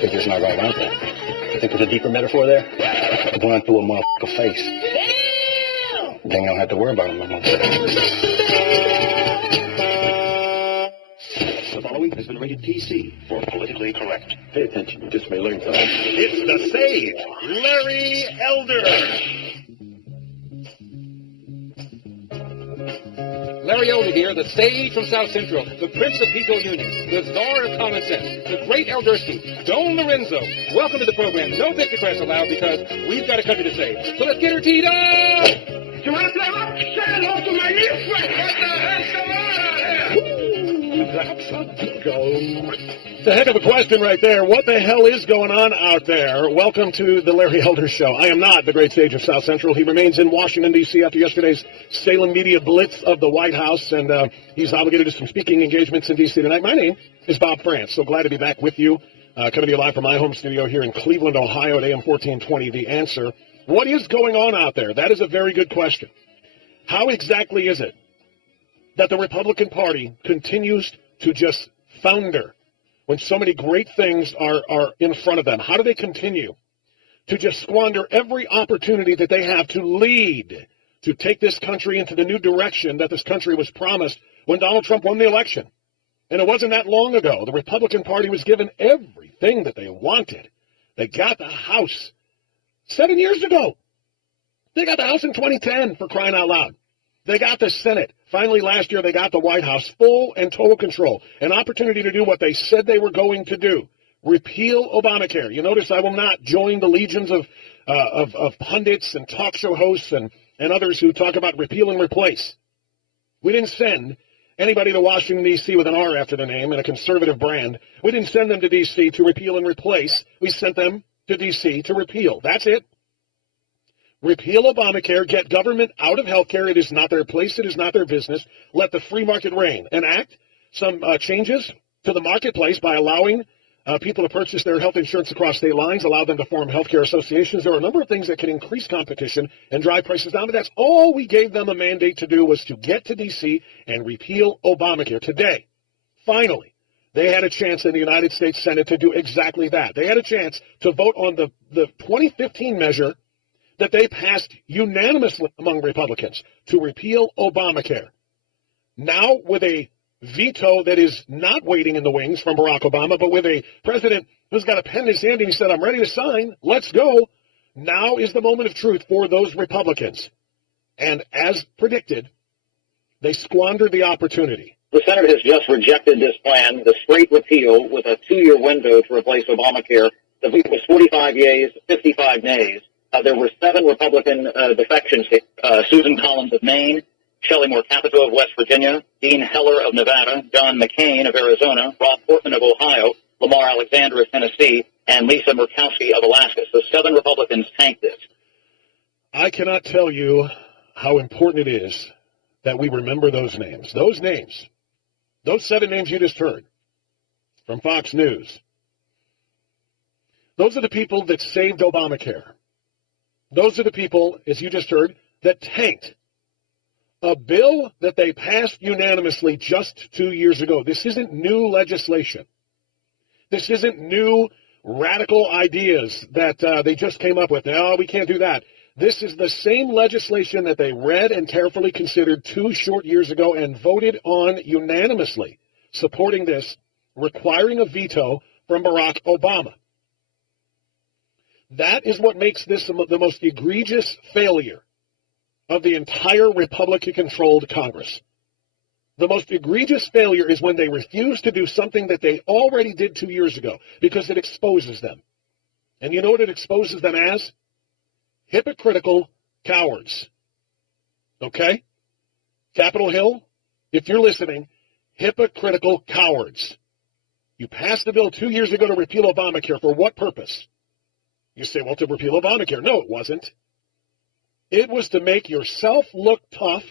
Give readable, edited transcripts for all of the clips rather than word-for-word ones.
They're just not right out there. I think there's a deeper metaphor there. Going through a motherfucker face. Then you don't have to worry about them no more. The following has been rated PC for politically correct. Pay attention. This may learn something. It's the sage, Larry Elder. Larry Elder here, the sage from South Central, the Prince of People Union, the Czar of Common Sense, the Great Eldersky, Don Lorenzo. Welcome to the program. No Pictocrats allowed because we've got a country to save. So let's get her teed up! You want to play rock? Say hello to my new friend. What the hell's going on out here? That's a go. It's a heck of a question right there. What the hell is going on out there? Welcome to the Larry Elder Show. I am not the great sage of South Central. He remains in Washington, D.C. after yesterday's Salem media blitz of the White House, and he's obligated to some speaking engagements in D.C. tonight. My name is Bob France. So glad to be back with you, coming to you live from my home studio here in Cleveland, Ohio at AM 1420. The Answer. What is going on out there? That is a very good question. How exactly is it that the Republican Party continues to just founder when so many great things are in front of them? How do they continue to just squander every opportunity that they have to lead, to take this country into the new direction that this country was promised when Donald Trump won the election? And it wasn't that long ago. The Republican Party was given everything that they wanted. They got the House 7 years ago. They got the House in 2010, for crying out loud. They got the Senate. Finally, last year, they got the White House, full and total control, an opportunity to do what they said they were going to do, repeal Obamacare. You notice I will not join the legions of pundits and talk show hosts and others who talk about repeal and replace. We didn't send anybody to Washington, D.C. with an R after their name and a conservative brand. We didn't send them to D.C. to repeal and replace. We sent them to D.C. to repeal. That's it. Repeal Obamacare, get government out of health care. It is not their place. It is not their business. Let the free market reign. Enact some changes to the marketplace by allowing people to purchase their health insurance across state lines, allow them to form health care associations. There are a number of things that can increase competition and drive prices down, but that's all we gave them a mandate to do, was to get to D.C. and repeal Obamacare. Today, finally, they had a chance in the United States Senate to do exactly that. They had a chance to vote on the 2015 measure that they passed unanimously among Republicans to repeal Obamacare. Now, with a veto that is not waiting in the wings from Barack Obama, but with a president who's got a pen in his hand and he said, I'm ready to sign, let's go. Now is the moment of truth for those Republicans. And as predicted, they squandered the opportunity. The Senate has just rejected this plan, the straight repeal with a 2-year window to replace Obamacare. The vote was 45 yeas, 55 nays. There were 7 Republican defections. Susan Collins of Maine, Shelley Moore Capito of West Virginia, Dean Heller of Nevada, John McCain of Arizona, Rob Portman of Ohio, Lamar Alexander of Tennessee, and Lisa Murkowski of Alaska. So 7 Republicans tanked this. I cannot tell you how important it is that we remember those names. Those names, those 7 names you just heard from Fox News, those are the people that saved Obamacare. Those are the people, as you just heard, that tanked a bill that they passed unanimously just 2 years ago. This isn't new legislation. This isn't new radical ideas that they just came up with. No, we can't do that. This is the same legislation that they read and carefully considered 2 short years ago and voted on unanimously, supporting this, requiring a veto from Barack Obama. That is what makes this the most egregious failure of the entire Republican-controlled Congress. The most egregious failure is when they refuse to do something that they already did 2 years ago, because it exposes them. And you know what it exposes them as? Hypocritical cowards. Okay? Capitol Hill, if you're listening, hypocritical cowards. You passed the bill 2 years ago to repeal Obamacare. For what purpose? You say, well, to repeal Obamacare. No, it wasn't. It was to make yourself look tough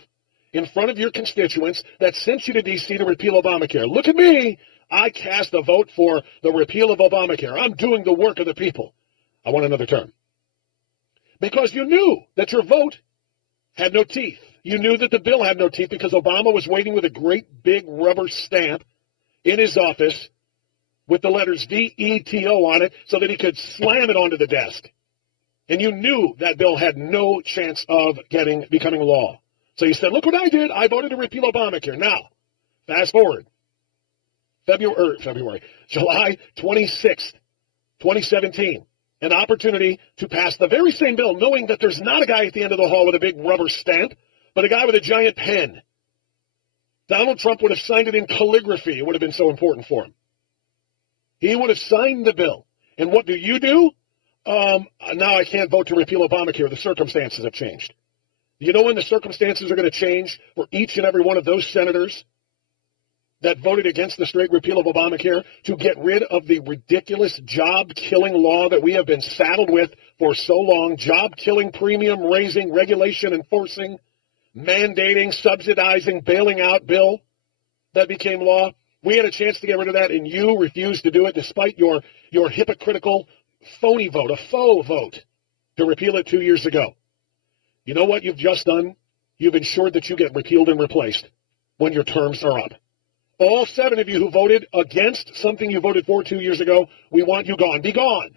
in front of your constituents that sent you to D.C. to repeal Obamacare. Look at me. I cast a vote for the repeal of Obamacare. I'm doing the work of the people. I want another term. Because you knew that your vote had no teeth. You knew that the bill had no teeth because Obama was waiting with a great big rubber stamp in his office with the letters VETO on it so that he could slam it onto the desk. And you knew that bill had no chance of becoming law. So you said, look what I did. I voted to repeal Obamacare. Now, fast forward. July 26th, 2017. An opportunity to pass the very same bill, knowing that there's not a guy at the end of the hall with a big rubber stamp, but a guy with a giant pen. Donald Trump would have signed it in calligraphy. It would have been so important for him. He would have signed the bill. And what do? Now I can't vote to repeal Obamacare. The circumstances have changed. You know when the circumstances are going to change for each and every one of those senators that voted against the straight repeal of Obamacare to get rid of the ridiculous job-killing law that we have been saddled with for so long, job-killing, premium-raising, regulation enforcing, mandating, subsidizing, bailing out bill that became law. We had a chance to get rid of that, and you refused to do it despite your hypocritical phony vote, a faux vote, to repeal it 2 years ago. You know what you've just done? You've ensured that you get repealed and replaced when your terms are up. All 7 of you who voted against something you voted for 2 years ago, we want you gone. Be gone.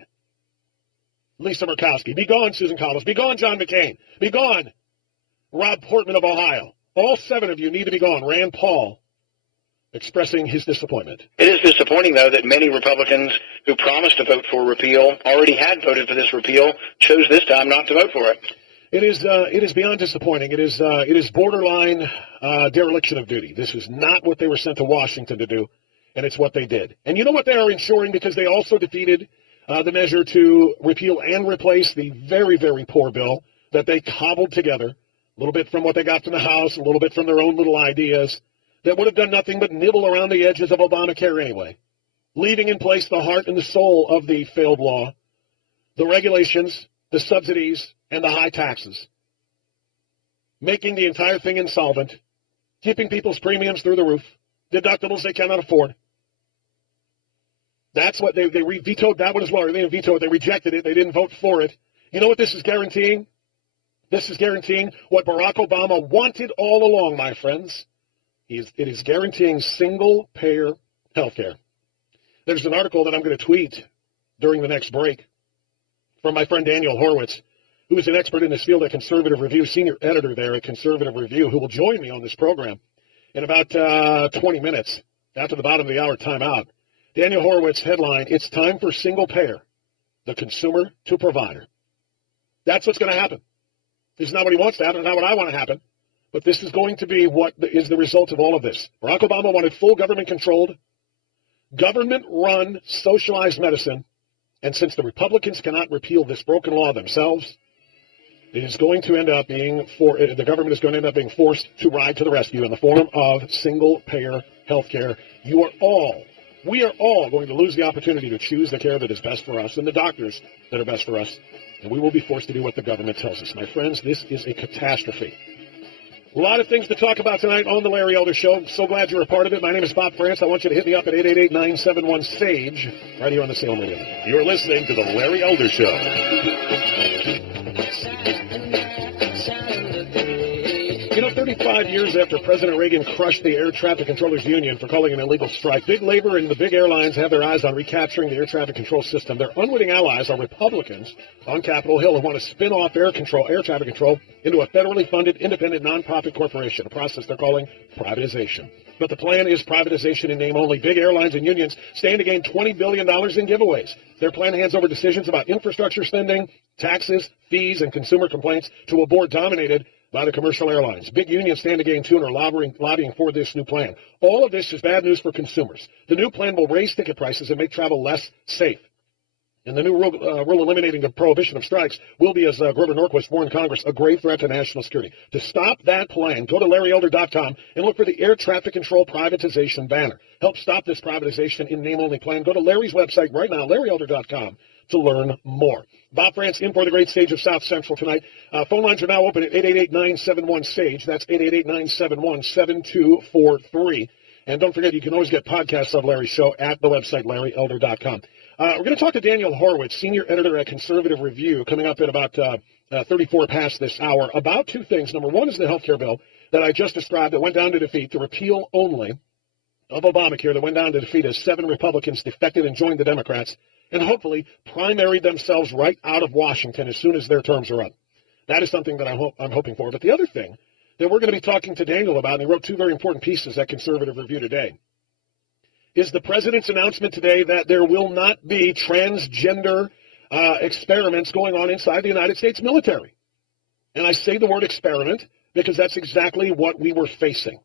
Lisa Murkowski. Be gone, Susan Collins. Be gone, John McCain. Be gone, Rob Portman of Ohio. All 7 of you need to be gone. Rand Paul expressing his disappointment. It is disappointing, though, that many Republicans who promised to vote for repeal already had voted for this repeal, chose this time not to vote for it. It is beyond disappointing. It is borderline dereliction of duty. This is not what they were sent to Washington to do, and it's what they did. And you know what they are ensuring, because they also defeated the measure to repeal and replace the very, very poor bill that they cobbled together, a little bit from what they got from the House, a little bit from their own little ideas, that would have done nothing but nibble around the edges of Obamacare anyway, leaving in place the heart and the soul of the failed law, the regulations, the subsidies, and the high taxes, making the entire thing insolvent, keeping people's premiums through the roof, deductibles they cannot afford. That's what they vetoed that one as well. They didn't veto it. They rejected it. They didn't vote for it. You know what this is guaranteeing? This is guaranteeing what Barack Obama wanted all along, my friends. It is guaranteeing single-payer health care. There's an article that I'm going to tweet during the next break from my friend Daniel Horowitz, who is an expert in this field at Conservative Review, senior editor there at Conservative Review, who will join me on this program in about 20 minutes after the bottom of the hour timeout. Daniel Horowitz headline, "It's time for single payer, the consumer to provider." That's what's going to happen. This is not what he wants to happen, not what I want to happen, but this is going to be what is the result of all of this. Barack Obama wanted full government-controlled, government-run, socialized medicine, and since the Republicans cannot repeal this broken law themselves, it is going to end up being the government is going to end up being forced to ride to the rescue in the form of single-payer health care. We are all going to lose the opportunity to choose the care that is best for us and the doctors that are best for us, and we will be forced to do what the government tells us. My friends, this is a catastrophe. A lot of things to talk about tonight on the Larry Elder Show. I'm so glad you're a part of it. My name is Bob France. I want you to hit me up at 888-971-SAGE right here on the Salem Radio. You're listening to the Larry Elder Show. You know, 35 years after President Reagan crushed the Air Traffic Controllers Union for calling an illegal strike, big labor and the big airlines have their eyes on recapturing the air traffic control system. Their unwitting allies are Republicans on Capitol Hill who want to spin off air traffic control into a federally funded, independent, nonprofit corporation, a process they're calling privatization. But the plan is privatization in name only. Big airlines and unions stand to gain $20 billion in giveaways. Their plan hands over decisions about infrastructure spending, taxes, fees, and consumer complaints to a board dominated by the commercial airlines. Big unions stand to gain too and are lobbying for this new plan. All of this is bad news for consumers. The new plan will raise ticket prices and make travel less safe. And the new rule eliminating the prohibition of strikes will be, as Grover Norquist warned Congress, a grave threat to national security. To stop that plan, go to LarryElder.com and look for the air traffic control privatization banner. Help stop this privatization in name-only plan. Go to Larry's website right now, LarryElder.com, to learn more. Bob France in for the great stage of South Central tonight. Phone lines are now open at 888-971-SAGE. That's 888-971-7243. And don't forget, you can always get podcasts of Larry's show at the website, LarryElder.com. We're going to talk to Daniel Horowitz, senior editor at Conservative Review, coming up at about 34 past this hour, about two things. Number one is the health care bill that I just described that went down to defeat, the repeal only of Obamacare that went down to defeat as 7 Republicans defected and joined the Democrats and hopefully primaried themselves right out of Washington as soon as their terms are up. That is something that I'm hoping for. But the other thing that we're going to be talking to Daniel about, and he wrote 2 very important pieces at Conservative Review today, is the president's announcement today that there will not be transgender experiments going on inside the United States military. And I say the word experiment because that's exactly what we were facing.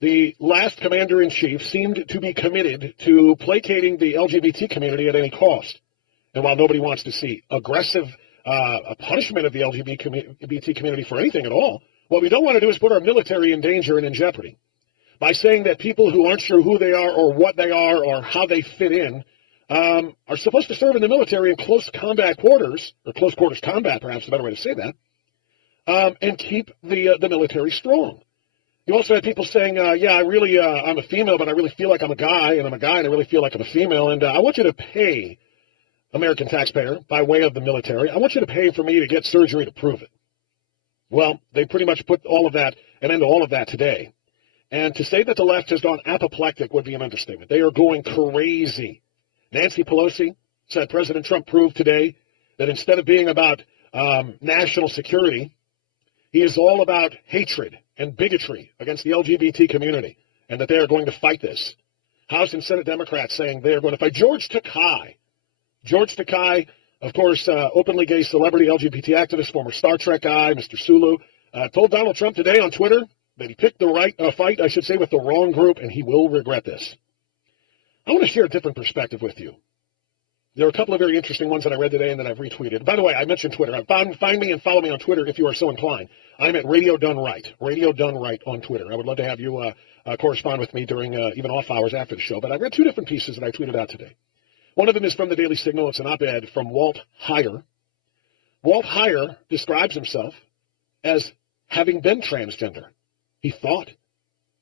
The last commander-in-chief seemed to be committed to placating the LGBT community at any cost. And while nobody wants to see aggressive punishment of the LGBT community for anything at all, what we don't want to do is put our military in danger and in jeopardy by saying that people who aren't sure who they are or what they are or how they fit in are supposed to serve in the military in close combat quarters, or close quarters combat, perhaps a better way to say that, and keep the military strong. You also had people saying, I'm a female, but I really feel like I'm a guy, and I'm a guy, and I really feel like I'm a female, and I want you to pay, American taxpayer, by way of the military, I want you to pay for me to get surgery to prove it. Well, they pretty much put all of that, an end to all of that today. And to say that the left has gone apoplectic would be an understatement. They are going crazy. Nancy Pelosi said President Trump proved today that instead of being about national security, he is all about hatred and bigotry against the LGBT community, and that they are going to fight this. House and Senate Democrats saying they are going to fight. George Takei, of course, openly gay celebrity LGBT activist, former Star Trek guy, Mr. Sulu, told Donald Trump today on Twitter that he picked the right fight, I should say, with the wrong group, and he will regret this. I want to share a different perspective with you. There are a couple of very interesting ones that I read today and that I've retweeted. By the way, I mentioned Twitter. Find me and follow me on Twitter if you are so inclined. I'm at Radio Done Right on Twitter. I would love to have you correspond with me during even off hours after the show. But I read 2 different pieces that I tweeted out today. One of them is from the Daily Signal. It's an op-ed from Walt Heyer. Walt Heyer describes himself as having been transgender. He thought.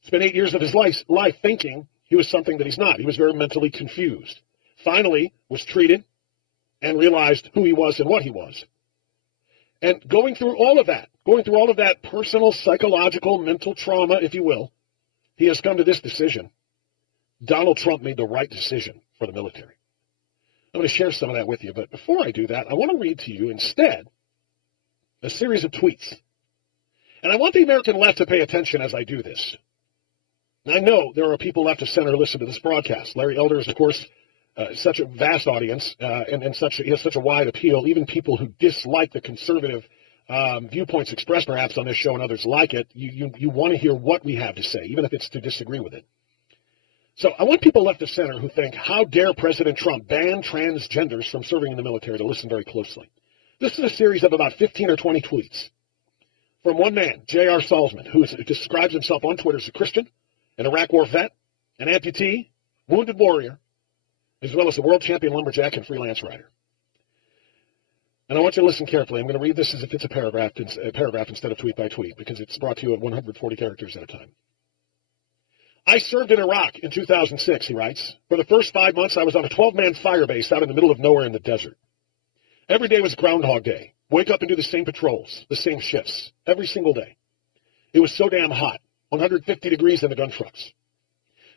Spent 8 years of his life thinking he was something that he's not. He was very mentally confused. Finally was treated and realized who he was and what he was. And going through all of that personal, psychological, mental trauma, if you will, he has come to this decision. Donald Trump made the right decision for the military. I'm going to share some of that with you, but before I do that, I want to read to you instead a series of tweets. And I want the American left to pay attention as I do this. And I know there are people left of center who listen to this broadcast. Larry Elder is, of course, such a vast audience and he has such a wide appeal. Even people who dislike the conservative viewpoints expressed perhaps on this show and others like it, you want to hear what we have to say, even if it's to disagree with it. So I want people left of center who think, how dare President Trump ban transgenders from serving in the military, to listen very closely. This is a series of about 15 or 20 tweets from one man, J.R. Salzman, who describes himself on Twitter as a Christian, an Iraq War vet, an amputee, wounded warrior, as well as a world champion lumberjack and freelance writer. And I want you to listen carefully. I'm going to read this as if it's a paragraph instead of tweet by tweet, because it's brought to you at 140 characters at a time. I served in Iraq in 2006, he writes. For the first 5 months, I was on a 12-man fire base out in the middle of nowhere in the desert. Every day was Groundhog Day. Wake up and do the same patrols, the same shifts, every single day. It was so damn hot, 150 degrees in the gun trucks.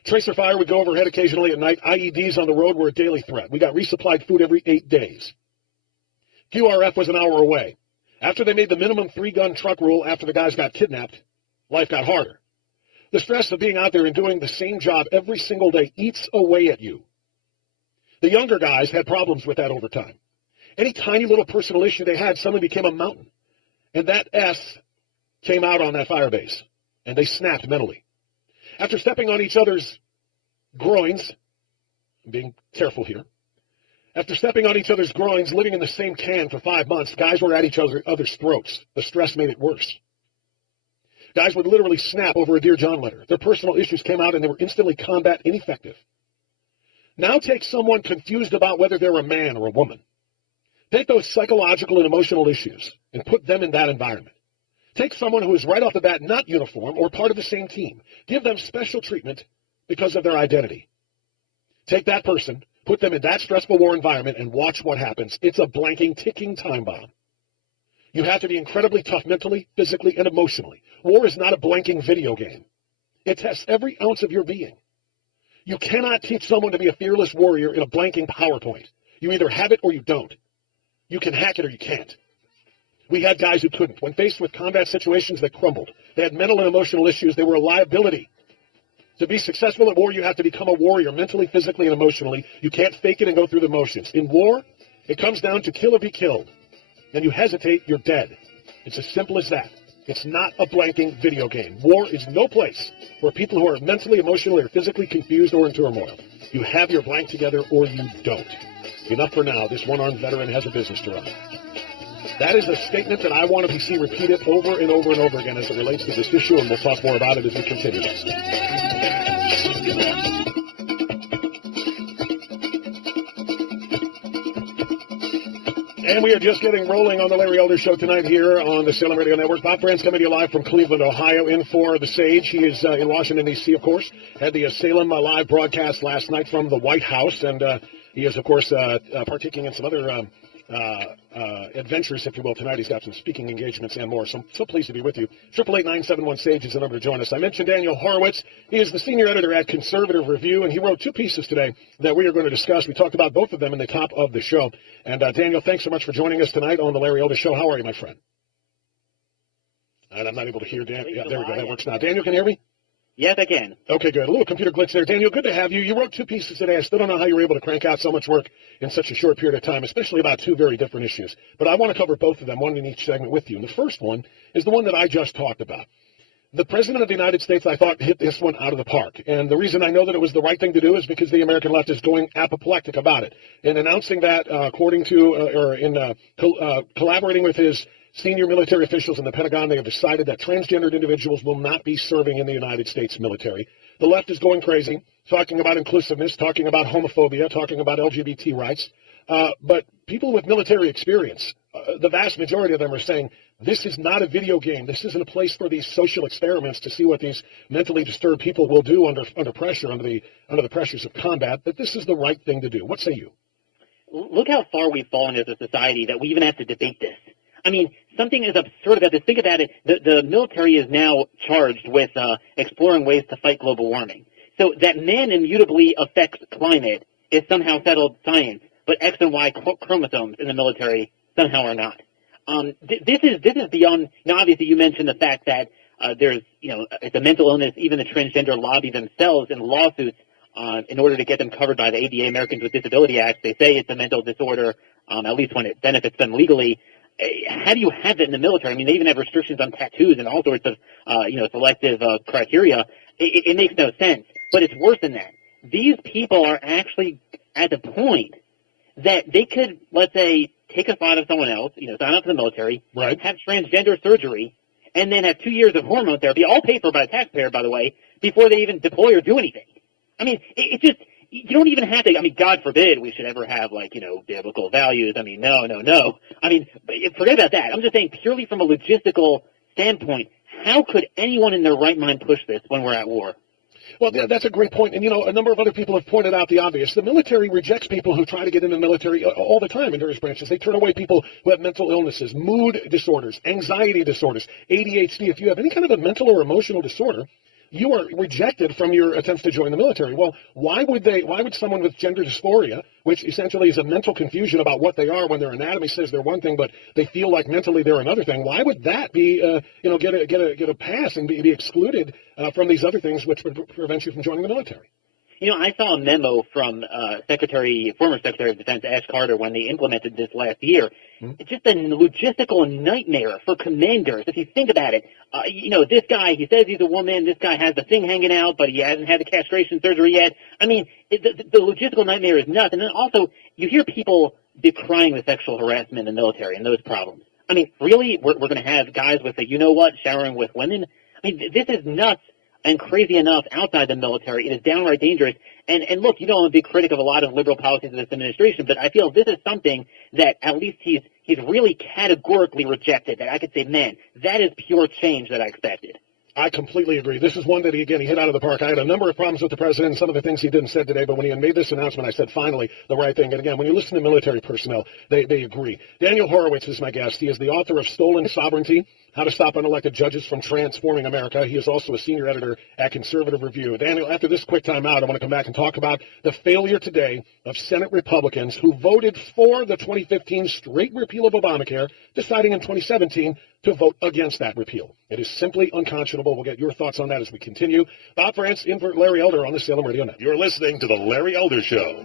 Tracer fire would go overhead occasionally at night. IEDs on the road were a daily threat. We got resupplied food every 8 days. QRF was an hour away. After they made the minimum 3-gun truck rule after the guys got kidnapped, life got harder. The stress of being out there and doing the same job every single day eats away at you. The younger guys had problems with that over time. Any tiny little personal issue they had suddenly became a mountain. And that S came out on that fire base, and they snapped mentally. After stepping on each other's groins, I'm being careful here, after stepping on each other's groins, living in the same can for 5 months, guys were at each other's throats. The stress made it worse. Guys would literally snap over a Dear John letter. Their personal issues came out and they were instantly combat ineffective. Now take someone confused about whether they're a man or a woman. Take those psychological and emotional issues and put them in that environment. Take someone who is right off the bat not uniform or part of the same team. Give them special treatment because of their identity. Take that person, put them in that stressful war environment, and watch what happens. It's a blanking, ticking time bomb. You have to be incredibly tough mentally, physically, and emotionally. War is not a blanking video game. It tests every ounce of your being. You cannot teach someone to be a fearless warrior in a blanking PowerPoint. You either have it or you don't. You can hack it or you can't. We had guys who couldn't. When faced with combat situations, they crumbled. They had mental and emotional issues. They were a liability. To be successful at war, you have to become a warrior mentally, physically, and emotionally. You can't fake it and go through the motions. In war, it comes down to kill or be killed. And you hesitate, you're dead. It's as simple as that. It's not a blanking video game. War is no place where people who are mentally, emotionally, or physically confused or in turmoil. You have your blank together or you don't. Enough for now. This one-armed veteran has a business to run. That is a statement that I want to see repeated over and over and over again as it relates to this issue, and we'll talk more about it as we continue this. And we are just getting rolling on the Larry Elder Show tonight here on the Salem Radio Network. Bob Brandt's coming to you live from Cleveland, Ohio, in for the Sage. He is in Washington, D.C., of course. Had the Salem live broadcast last night from the White House, and he is, of course, partaking in some other adventures, if you will, tonight. He's got some speaking engagements and more. So I'm so pleased to be with you. 888-971-SAGE is the number to join us. I mentioned Daniel Horowitz. He is the senior editor at Conservative Review, and he wrote two pieces today that we are going to discuss. We talked about both of them in the top of the show. And Daniel, thanks so much for joining us tonight on the Larry Elder Show. How are you, my friend? And I'm not able to hear Dan. Yeah, there we go. That works now. Daniel, can you hear me? Yes, I can. Okay, good. A little computer glitch there. Daniel, good to have you. You wrote two pieces today. I still don't know how you were able to crank out so much work in such a short period of time, especially about two very different issues. But I want to cover both of them, one in each segment with you. And the first one is the one that I just talked about. The President of the United States, I thought, hit this one out of the park. And the reason I know that it was the right thing to do is because the American left is going apoplectic about it. In announcing that, according to, collaborating with his senior military officials in the Pentagon, they have decided that transgendered individuals will not be serving in the United States military. The left is going crazy, talking about inclusiveness, talking about homophobia, talking about LGBT rights. But people with military experience, the vast majority of them are saying, this is not a video game. This isn't a place for these social experiments to see what these mentally disturbed people will do under pressure, under the pressures of combat, that this is the right thing to do. What say you? Look how far we've fallen as a society that we even have to debate this. I mean, something as absurd about this. Think about it. The military is now charged with exploring ways to fight global warming. So that man immutably affects climate is somehow settled science, but X and Y chromosomes in the military somehow are not. This is beyond. Now, obviously, you mentioned the fact that there's, it's a mental illness. Even the transgender lobby themselves in lawsuits in order to get them covered by the ADA, Americans with Disability Act, they say it's a mental disorder, at least when it benefits them legally. How do you have that in the military? I mean, they even have restrictions on tattoos and all sorts of, selective criteria. It makes no sense. But it's worse than that. These people are actually at the point that they could, let's say, take a spot of someone else, sign up for the military, right, have transgender surgery, and then have 2 years of hormone therapy, all paid for by the taxpayer, by the way, before they even deploy or do anything. I mean, it's just, you don't even have to, I mean, God forbid we should ever have, biblical values. I mean, no. I mean, forget about that. I'm just saying purely from a logistical standpoint, how could anyone in their right mind push this when we're at war? Well, that's a great point. And, a number of other people have pointed out the obvious. The military rejects people who try to get into the military all the time in various branches. They turn away people who have mental illnesses, mood disorders, anxiety disorders, ADHD. If you have any kind of a mental or emotional disorder, you are rejected from your attempts to join the military. Well, why would someone with gender dysphoria, which essentially is a mental confusion about what they are when their anatomy says they're one thing, but they feel like mentally they're another thing, why would that be, get a pass and be excluded from these other things which would prevent you from joining the military? I saw a memo from former Secretary of Defense Ash Carter when they implemented this last year. Mm-hmm. It's just a logistical nightmare for commanders. If you think about it, this guy, he says he's a woman. This guy has the thing hanging out, but he hasn't had the castration surgery yet. I mean, the logistical nightmare is nuts. And then also, you hear people decrying the sexual harassment in the military and those problems. I mean, really, we're going to have guys with showering with women? I mean, this is nuts. And crazy enough, outside the military, it is downright dangerous. And look, I'm a big critic of a lot of liberal policies of this administration, but I feel this is something that at least he's really categorically rejected, that I could say, man, that is pure change that I expected. I completely agree. This is one that, he hit out of the park. I had a number of problems with the president and some of the things he did and said today, but when he made this announcement, I said, finally, the right thing. And again, when you listen to military personnel, they agree. Daniel Horowitz is my guest. He is the author of Stolen Sovereignty, How to Stop Unelected Judges from Transforming America. He is also a senior editor at Conservative Review. Daniel, after this quick time out, I want to come back and talk about the failure today of Senate Republicans who voted for the 2015 straight repeal of Obamacare, deciding in 2017 to vote against that repeal. It is simply unconscionable. We'll get your thoughts on that as we continue. Bob France, in for Larry Elder on the Salem Radio Net. You're listening to The Larry Elder Show.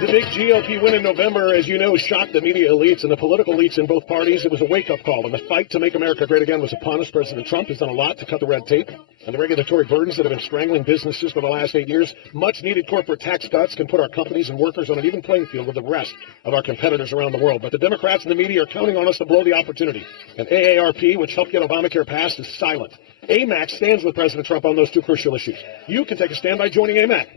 The big GOP win in November, as you know, shocked the media elites and the political elites in both parties. It was a wake-up call, and the fight to make America great again was upon us. President Trump has done a lot to cut the red tape and the regulatory burdens that have been strangling businesses for the last 8 years. Much-needed corporate tax cuts can put our companies and workers on an even playing field with the rest of our competitors around the world. But the Democrats and the media are counting on us to blow the opportunity. And AARP, which helped get Obamacare passed, is silent. AMAC stands with President Trump on those two crucial issues. You can take a stand by joining AMAC.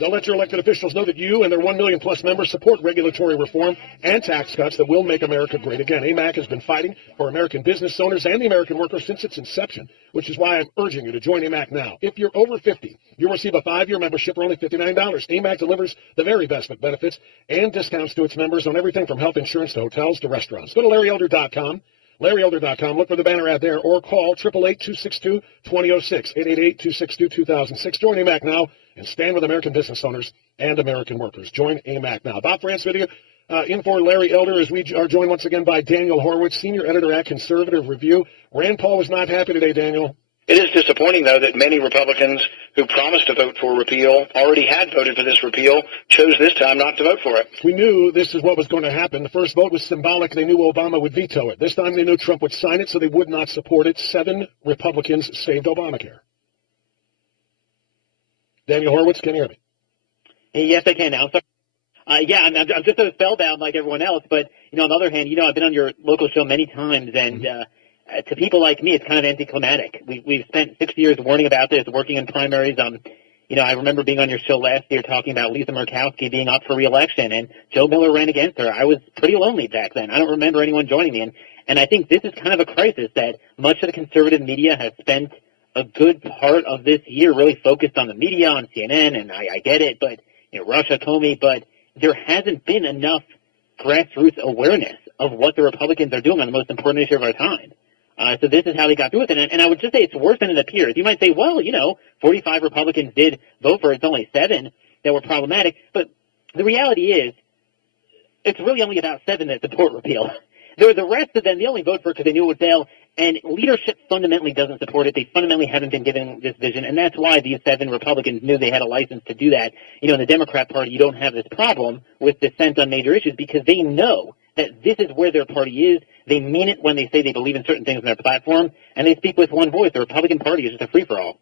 They'll let your elected officials know that you and their 1 million-plus members support regulatory reform and tax cuts that will make America great again. AMAC has been fighting for American business owners and the American workers since its inception, which is why I'm urging you to join AMAC now. If you're over 50, you'll receive a 5-year membership for only $59. AMAC delivers the very best benefits and discounts to its members on everything from health insurance to hotels to restaurants. Go to LarryElder.com. LarryElder.com. Look for the banner ad there or call 888-262-2006, 888-262-2006. Join AMAC now and stand with American business owners and American workers. Join AMAC now. Bob France with you, in for Larry Elder, as we are joined once again by Daniel Horowitz, senior editor at Conservative Review. Rand Paul was not happy today, Daniel. It is disappointing, though, that many Republicans who promised to vote for repeal, already had voted for this repeal, chose this time not to vote for it. We knew this is what was going to happen. The first vote was symbolic. They knew Obama would veto it. This time they knew Trump would sign it, so they would not support it. 7 Republicans saved Obamacare. Daniel Horowitz, can you hear me? Yes, I can now. So, I'm just so spellbound like everyone else. But, on the other hand, I've been on your local show many times, and to people like me, it's kind of anticlimactic. We've spent 6 years warning about this, working in primaries. I remember being on your show last year talking about Lisa Murkowski being up for re-election, and Joe Miller ran against her. I was pretty lonely back then. I don't remember anyone joining me. And I think this is kind of a crisis that much of the conservative media has spent a good part of this year really focused on the media, on CNN, and I get it, but Russia, Comey, but there hasn't been enough grassroots awareness of what the Republicans are doing on the most important issue of our time. So this is how they got through with it. And I would just say it's worse than it appears. You might say, well, 45 Republicans did vote for it. It's only 7 that were problematic. But the reality is it's really only about 7 that support repeal. The rest of them, they only vote for it because they knew it would fail. And leadership fundamentally doesn't support it. They fundamentally haven't been given this vision. And that's why these 7 Republicans knew they had a license to do that. In the Democrat Party, you don't have this problem with dissent on major issues because they know that this is where their party is. They mean it when they say they believe in certain things in their platform, and they speak with one voice. The Republican Party is just a free-for-all.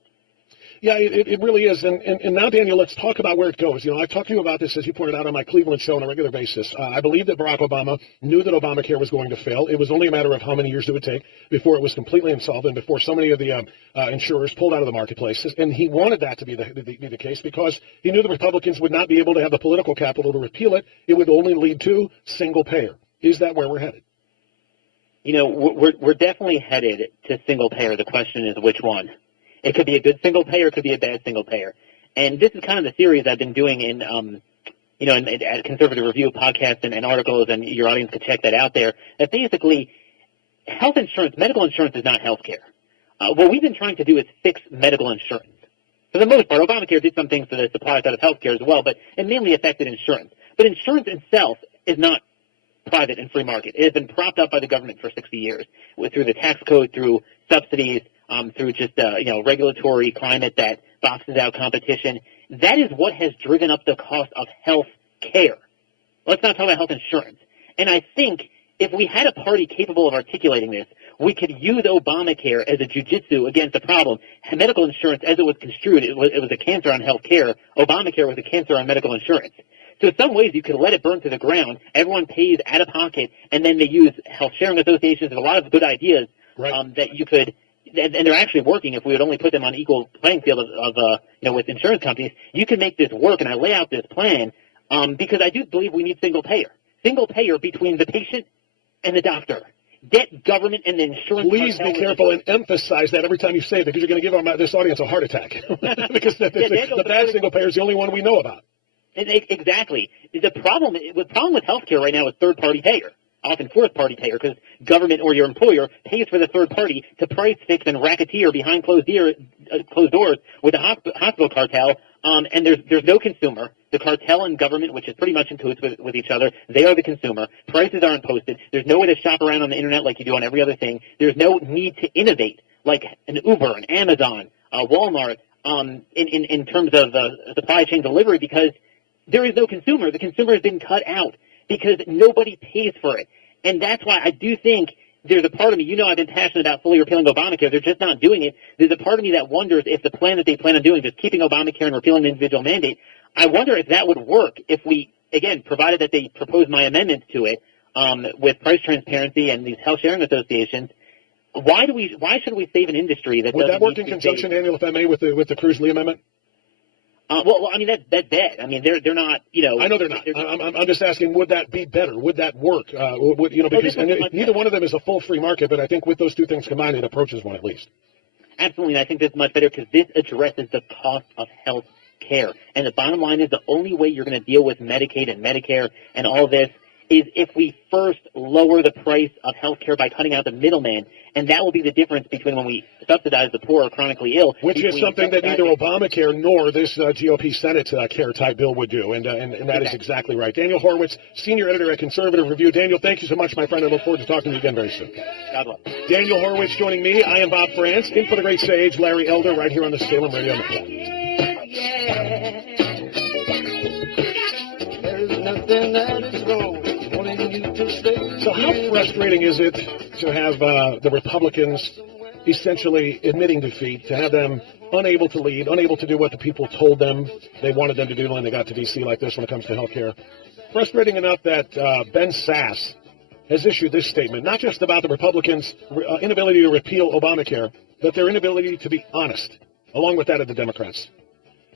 Yeah, it really is. And now, Daniel, let's talk about where it goes. I've talked to you about this, as you pointed out, on my Cleveland show on a regular basis. I believe that Barack Obama knew that Obamacare was going to fail. It was only a matter of how many years it would take before it was completely insolvent, before so many of the insurers pulled out of the marketplace. And he wanted that to be the case because he knew the Republicans would not be able to have the political capital to repeal it. It would only lead to single payer. Is that where we're headed? We're definitely headed to single payer. The question is which one. It could be a good single payer, it could be a bad single payer. And this is kind of the series I've been doing in at Conservative Review podcasts and articles, and your audience could check that out there. That basically, health insurance, medical insurance is not health care. What we've been trying to do is fix medical insurance. For the most part, Obamacare did some things to the supply side of health care as well, but it mainly affected insurance. But insurance itself is not private and free market. It has been propped up by the government for 60 years, through the tax code, through subsidies, through just regulatory climate that boxes out competition. That is what has driven up the cost of health care. Let's not talk about health insurance. And I think if we had a party capable of articulating this, we could use Obamacare as a jujitsu against the problem. Medical insurance, as it was construed, it was a cancer on health care. Obamacare was a cancer on medical insurance. So in some ways, you could let it burn to the ground. Everyone pays out of pocket, and then they use health sharing associations. There's a lot of good ideas that you could, and they're actually working. If we would only put them on equal playing field with insurance companies, you can make this work. And I lay out this plan because I do believe we need single payer between the patient and the doctor. Get government and the insurance. Please be careful and emphasize that every time you say it, because you're going to give this audience a heart attack. Because the bad single payer is the only one we know about. Exactly. The problem with healthcare right now is third-party payer, often fourth-party payer, because government or your employer pays for the third party to price fix and racketeer behind closed doors with the hospital cartel. And there's no consumer. The cartel and government, which is pretty much in cahoots with each other, they are the consumer. Prices aren't posted. There's no way to shop around on the internet like you do on every other thing. There's no need to innovate like an Uber, an Amazon, Walmart, in terms of supply chain delivery, because there is no consumer. The consumer has been cut out because nobody pays for it. And that's why I do think there's a part of me, I've been passionate about fully repealing Obamacare. They're just not doing it. There's a part of me that wonders if the plan that they plan on doing, just keeping Obamacare and repealing the individual mandate, I wonder if that would work if we, again, provided that they propose my amendments to it, with price transparency and these health sharing associations. Why should we save an industry that would doesn't that work need in to conjunction, save? Daniel, if I may, with the Cruz-Lee amendment? Well, I mean, that's dead. I mean, they're not, I know they're not. I'm just asking, would that be better? Would that work? Because neither one of them is a full free market, but I think with those two things combined, it approaches one at least. Absolutely, and I think this is much better because this addresses the cost of health care. And the bottom line is the only way you're going to deal with Medicaid and Medicare and all this is if we first lower the price of health care by cutting out the middleman, and that will be the difference between when we subsidize the poor or chronically ill. Which is something that neither Obamacare nor this GOP Senate care type bill would do, and that is exactly right. Daniel Horowitz, senior editor at Conservative Review. Daniel, thank you so much, my friend. I look forward to talking to you again very soon. God bless. Daniel Horowitz joining me. I am Bob France, in for the great sage, Larry Elder, right here on the Salem Radio Network. There's nothing that is wrong. So how frustrating is it to have the Republicans essentially admitting defeat, to have them unable to lead, unable to do what the people told them they wanted them to do when they got to D.C. like this when it comes to health care? Frustrating enough that Ben Sasse has issued this statement, not just about the Republicans' inability to repeal Obamacare, but their inability to be honest, along with that of the Democrats.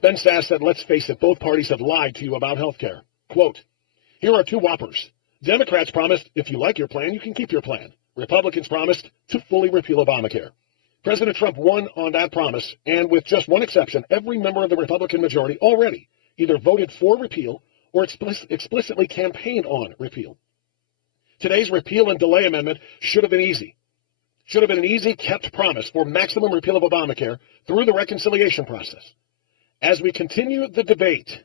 Ben Sasse said, let's face it, both parties have lied to you about health care. Quote, here are two whoppers. Democrats promised if you like your plan, you can keep your plan. Republicans promised to fully repeal Obamacare. President Trump won on that promise, and with just one exception, every member of the Republican majority already either voted for repeal or explicitly campaigned on repeal. Today's repeal and delay amendment should have been easy. Should have been an easy kept promise for maximum repeal of Obamacare through the reconciliation process. As we continue the debate,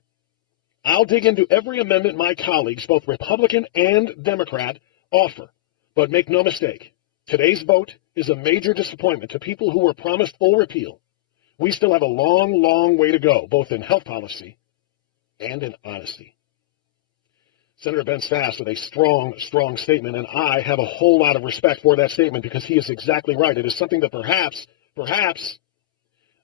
I'll dig into every amendment my colleagues, both Republican and Democrat, offer. But make no mistake, today's vote is a major disappointment to people who were promised full repeal. We still have a long, long way to go, both in health policy and in honesty. Senator Ben Sasse with a strong, strong statement, and I have a whole lot of respect for that statement because he is exactly right. It is something that perhaps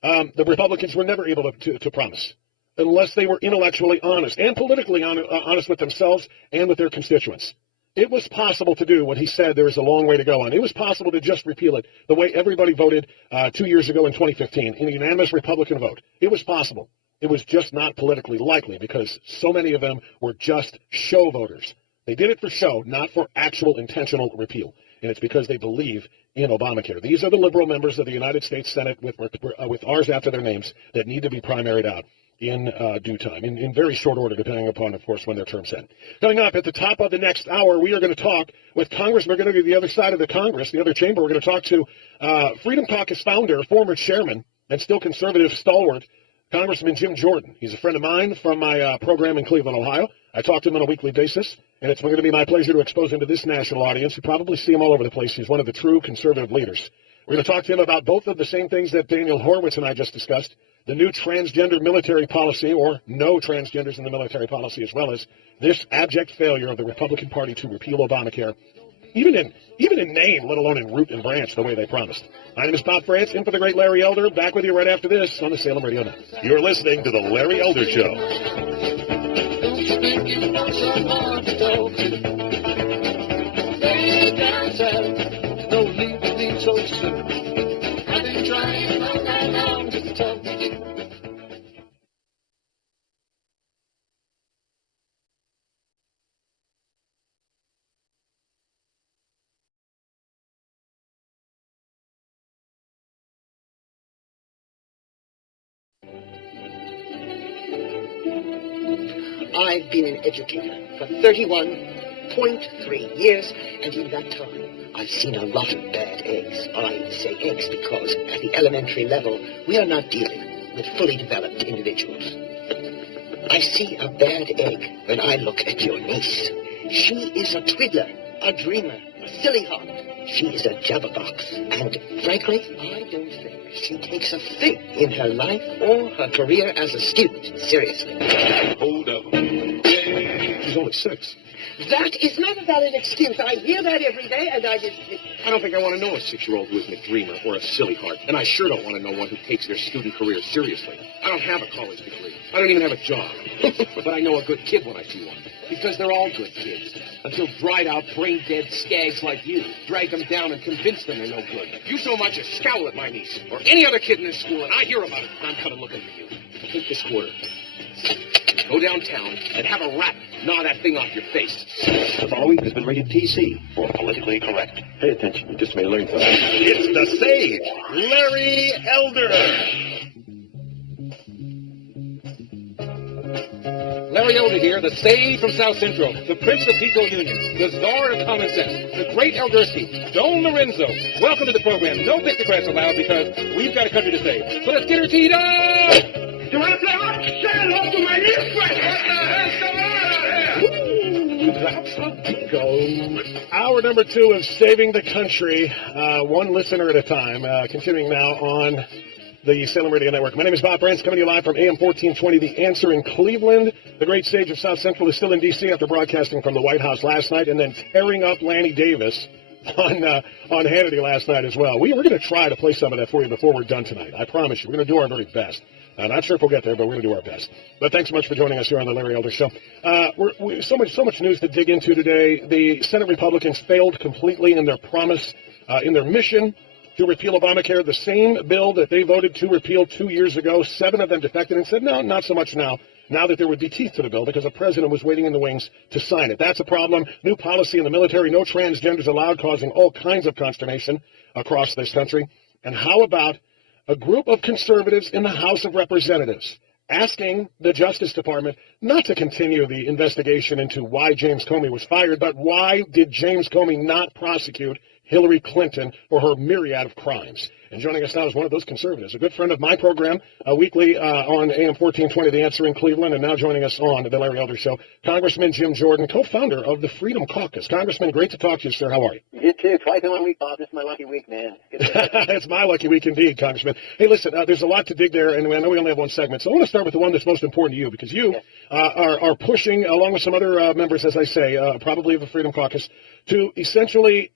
the Republicans were never able to promise, unless they were intellectually honest and politically honest with themselves and with their constituents. It was possible to do what he said there is a long way to go on. It was possible to just repeal it the way everybody voted 2 years ago in 2015 in a unanimous Republican vote. It was possible. It was just not politically likely because so many of them were just show voters. They did it for show, not for actual intentional repeal. And it's because they believe in Obamacare. These are the liberal members of the United States Senate with R's after their names that need to be primaried out in due time, in very short order, depending upon, of course, when their terms end. Coming up at the top of the next hour, we are going to talk with Congressman. We're going to go to the other side of the Congress, the other chamber. We're going to talk to Freedom Caucus founder, former chairman, and still conservative stalwart, Congressman Jim Jordan. He's a friend of mine from my program in Cleveland, Ohio. I talk to him on a weekly basis, and it's going to be my pleasure to expose him to this national audience. You probably see him all over the place. He's one of the true conservative leaders. We're going to talk to him about both of the same things that Daniel Horowitz and I just discussed, the new transgender military policy, or no transgenders in the military policy, as well as this abject failure of the Republican Party to repeal Obamacare, even in name, let alone in root and branch, the way they promised. My name is Bob France, in for the great Larry Elder. Back with you right after this on the Salem Radio Network. You're listening to the Larry Elder Show. No need to leave so soon. I've been trying all night long to talk to you. I've been an educator for 31.3 years, and in that time, I've seen a lot of bad eggs. I say eggs because at the elementary level, we are not dealing with fully developed individuals. I see a bad egg when I look at your niece. She is a twiddler, a dreamer, a silly heart. She is a jabberbox, and frankly, I don't think she takes a thing in her life or her career as a student seriously. Hold up. She's only 6. That is not a valid excuse. I hear that every day, and I just... I don't think I want to know a 6-year-old who isn't a dreamer or a silly heart, and I sure don't want to know one who takes their student career seriously. I don't have a college degree. I don't even have a job. But I know a good kid when I see one. Because they're all good kids. Until dried-out, brain-dead skags like you drag them down and convince them they're no good. You so much as scowl at my niece or any other kid in this school, and I hear about it, I'm coming looking for you. Take this quarter. Go downtown and have a rat gnaw that thing off your face. The following has been rated PC for politically correct. Pay attention. You just may learn something. It's the Sage, Larry Elder. Larry Elder here, the sage from South Central, the Prince of Pico Union, the Czar of Common Sense, the great Eldersky, Don Lorenzo. Welcome to the program. No Pictocrats allowed because we've got a country to save. So let's get her teed up! You want to play hot? Say hello to my new friend. What the hell's going on here? That's a bingo. Hour number 2 of Saving the Country, one listener at a time, continuing now on the Salem Radio Network. My name is Bob Brantz, coming to you live from AM 1420, The Answer in Cleveland. The great sage of South Central is still in D.C. after broadcasting from the White House last night and then tearing up Lanny Davis on Hannity last night as well. We're going to try to play some of that for you before we're done tonight. I promise you. We're going to do our very best. Not sure if we'll get there, but we're going to do our best. But thanks so much for joining us here on the Larry Elder Show. So much news to dig into today. The Senate Republicans failed completely in their promise, in their mission to repeal Obamacare, the same bill that they voted to repeal 2 years ago. 7 of them defected and said, no, not so much now that there would be teeth to the bill because the president was waiting in the wings to sign it. That's a problem. New policy in the military, no transgenders allowed, causing all kinds of consternation across this country. And how about a group of conservatives in the House of Representatives asking the Justice Department not to continue the investigation into why James Comey was fired, but why did James Comey not prosecute Hillary Clinton for her myriad of crimes? And joining us now is one of those conservatives, a good friend of my program, weekly on AM 1420, The Answer in Cleveland, and now joining us on The Larry Elder Show, Congressman Jim Jordan, co-founder of the Freedom Caucus. Congressman, great to talk to you, sir. How are you? You too. Twice in 1 week, Bob. This is my lucky week, man. It's my lucky week indeed, Congressman. Hey, listen, there's a lot to dig there, and I know we only have one segment, so I want to start with the one that's most important to you, because you are pushing, along with some other members, as I say, probably of the Freedom Caucus, to essentially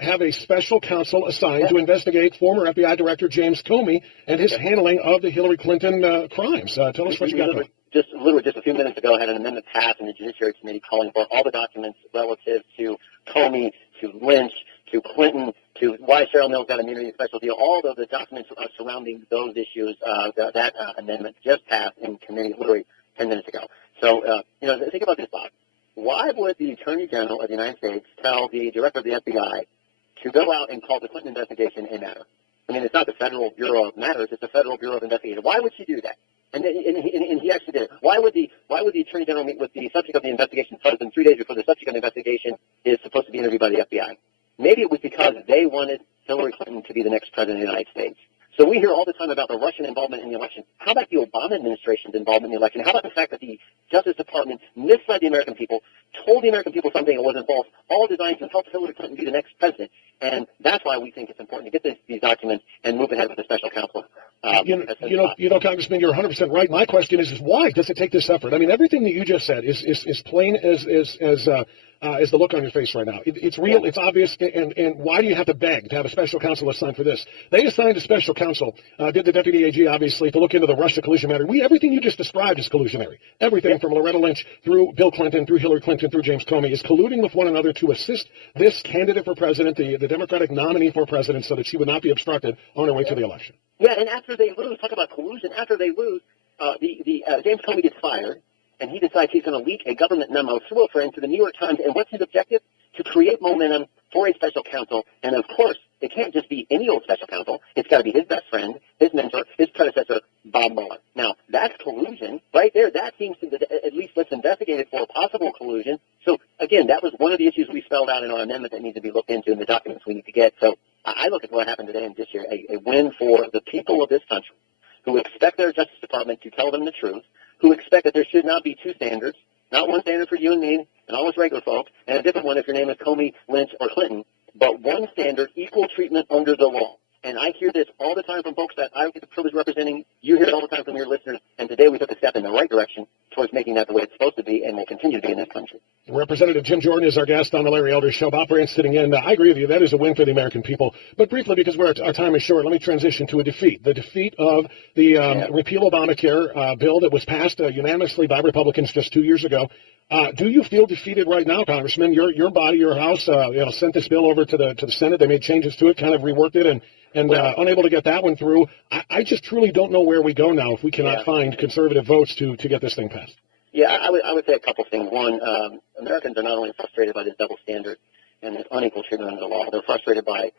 have a special counsel assigned to investigate former FBI Director James Comey and his handling of the Hillary Clinton crimes. Tell us what you got going. Just a few minutes ago, I had an amendment passed in the Judiciary Committee calling for all the documents relative to Comey, to Lynch, to Clinton, to why Cheryl Mills got immunity, special deal, all of the documents surrounding those issues. That amendment just passed in committee literally 10 minutes ago. So, think about this, Bob. Why would the Attorney General of the United States tell the Director of the FBI to go out and call the Clinton investigation a matter? I mean, it's not the Federal Bureau of Matters; it's the Federal Bureau of Investigation. Why would she do that? And he actually did it. Why would the Attorney General meet with the subject of the investigation first and 3 days before the subject of the investigation is supposed to be interviewed by the FBI? Maybe it was because they wanted Hillary Clinton to be the next president of the United States. So we hear all the time about the Russian involvement in the election. How about the Obama administration's involvement in the election? How about the fact that the Justice Department misled the American people, told the American people something that wasn't false, all designed to help Hillary Clinton be the next president? And that's why we think it's important to get these documents and move ahead with the special counsel. Congressman, you're 100% right. My question is why does it take this effort? I mean, everything that you just said is plain as the look on your face right now. It's real, it's obvious, and why do you have to beg to have a special counsel assigned for this? They assigned a special counsel, did the Deputy AG, obviously, to look into the Russia collusion matter. Everything you just described is collusionary. Everything from Loretta Lynch through Bill Clinton, through Hillary Clinton, through James Comey is colluding with one another to assist this candidate for president, the Democratic nominee for president, so that she would not be obstructed on her way to the election. Yeah, and after they lose, talk about collusion, after they lose, James Comey gets fired, and he decides he's going to leak a government memo through a friend to the New York Times. And what's his objective? To create momentum for a special counsel. And, of course, it can't just be any old special counsel. It's got to be his best friend, his mentor, his predecessor, Bob Bob Mueller. Now, that's collusion right there. That seems to, at least let's investigate it for a possible collusion. So, again, that was one of the issues we spelled out in our amendment that needs to be looked into in the documents we need to get. So I look at what happened today in Judiciary, a win for the people of this country who expect their Justice Department to tell them the truth, who expect that there should not be two standards, not one standard for you and me and all us regular folks, and a different one if your name is Comey, Lynch, or Clinton, but one standard, equal treatment under the law. And I hear this all the time from folks that I get the privilege of representing. You hear it all the time from your listeners. And today we took a step in the right direction towards making that the way it's supposed to be and will continue to be in this country. Representative Jim Jordan is our guest on the Larry Elder Show. Bob Brand sitting in. I agree with you. That is a win for the American people. But briefly, because our time is short, let me transition to a defeat. The defeat of the repeal Obamacare bill that was passed unanimously by Republicans just 2 years ago. Do you feel defeated right now, Congressman? Your body, your House, sent this bill over to the Senate. They made changes to it, kind of reworked it, and unable to get that one through. I just truly don't know where we go now if we cannot find conservative votes to get this thing passed. Yeah, I would say a couple things. One, Americans are not only frustrated by this double standard and this unequal treatment under the law, they're frustrated by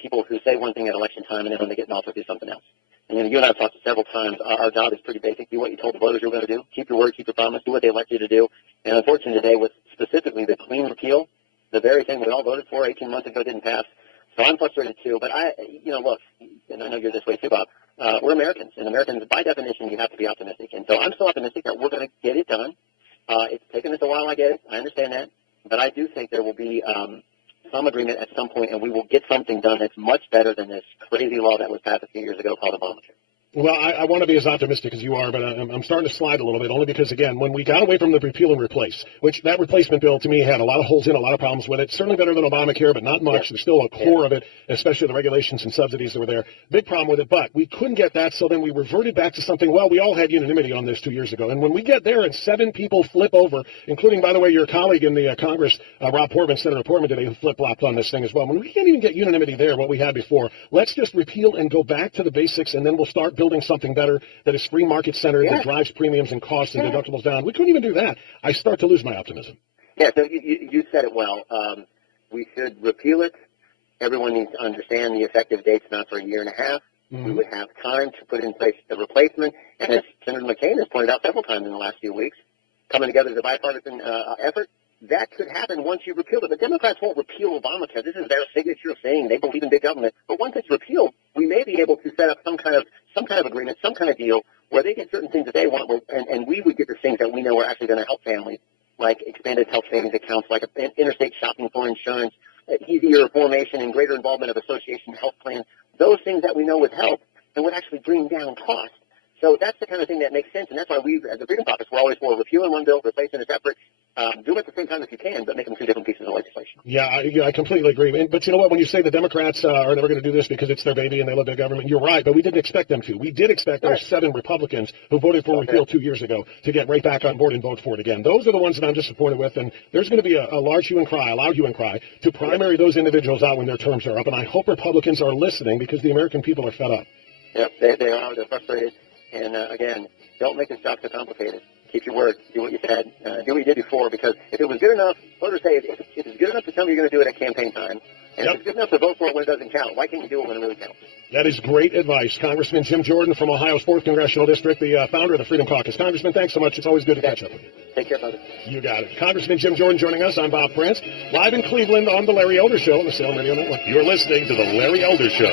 people who say one thing at election time and then when they get in office do something else. And you and I have talked several times. Our job is pretty basic. Do what you told the voters you were going to do. Keep your word, keep your promise, do what they elect you to do. And unfortunately today with specifically the clean repeal, the very thing we all voted for 18 months ago didn't pass. So I'm frustrated too. But look, and I know you're this way too, Bob. We're Americans, and Americans, by definition, you have to be optimistic. And so I'm still optimistic that we're going to get it done. It's taken us a while, I get it. I understand that. But I do think there will be some agreement at some point, and we will get something done that's much better than this crazy law that was passed a few years ago called Obamacare. Well, I want to be as optimistic as you are, but I'm starting to slide a little bit, only because, again, when we got away from the repeal and replace, which that replacement bill, to me, had a lot of holes in, a lot of problems with it. Certainly better than Obamacare, but not much. There's still a core of it, especially the regulations and subsidies that were there. Big problem with it, but we couldn't get that, so then we reverted back to something, well, we all had unanimity on this 2 years ago. And when we get there and 7 people flip over, including, by the way, your colleague in the Congress, Rob Portman, Senator Portman today, who flip-flopped on this thing as well. When we can't even get unanimity there, what we had before, let's just repeal and go back to the basics, and then we'll start building something better that is free market centered, that drives premiums and costs and deductibles down. We couldn't even do that. I start to lose my optimism. Yeah, so you said it well. We should repeal it. Everyone needs to understand the effective date's not for a year and a half. Mm-hmm. We would have time to put in place the replacement. And as Senator McCain has pointed out several times in the last few weeks, coming together as a bipartisan effort, that could happen once you repeal it. The Democrats won't repeal Obamacare. This is their signature of saying they believe in big government. But once it's repealed, we may be able to set up some kind of agreement, some kind of deal where they get certain things that they want, and we would get the things that we know are actually going to help families, like expanded health savings accounts, like interstate shopping for insurance, easier formation and greater involvement of association health plans. Those things that we know would help and would actually bring down costs. So that's the kind of thing that makes sense, and that's why we, as the Freedom Caucus, we're always for repealing one bill, replacing a separate. Do it at the same time if you can, but make them two different pieces of legislation. Yeah, I completely agree. But you know what? When you say the Democrats are never going to do this because it's their baby and they love their government, you're right. But we didn't expect them to. We did expect those 7 Republicans who voted for repeal 2 years ago to get right back on board and vote for it again. Those are the ones that I'm disappointed with. And there's going to be a large hue and cry, a loud hue and cry, to primary those individuals out when their terms are up. And I hope Republicans are listening because the American people are fed up. Yep, they are. They're frustrated. And, again, don't make this job so complicated. Keep your word. Do what you said. Do what you did before, because if it was good enough, voters say, if it's good enough to tell me you're going to do it at campaign time, and if it's good enough to vote for it when it doesn't count, why can't you do it when it really counts? That is great advice. Congressman Jim Jordan from Ohio's 4th Congressional District, the founder of the Freedom Caucus. Congressman, thanks so much. It's always good to catch up with you. Take care, brother. You got it. Congressman Jim Jordan joining us. I'm Bob Prince, live in Cleveland on the Larry Elder Show on the Salem Radio Network. You're listening to the Larry Elder Show.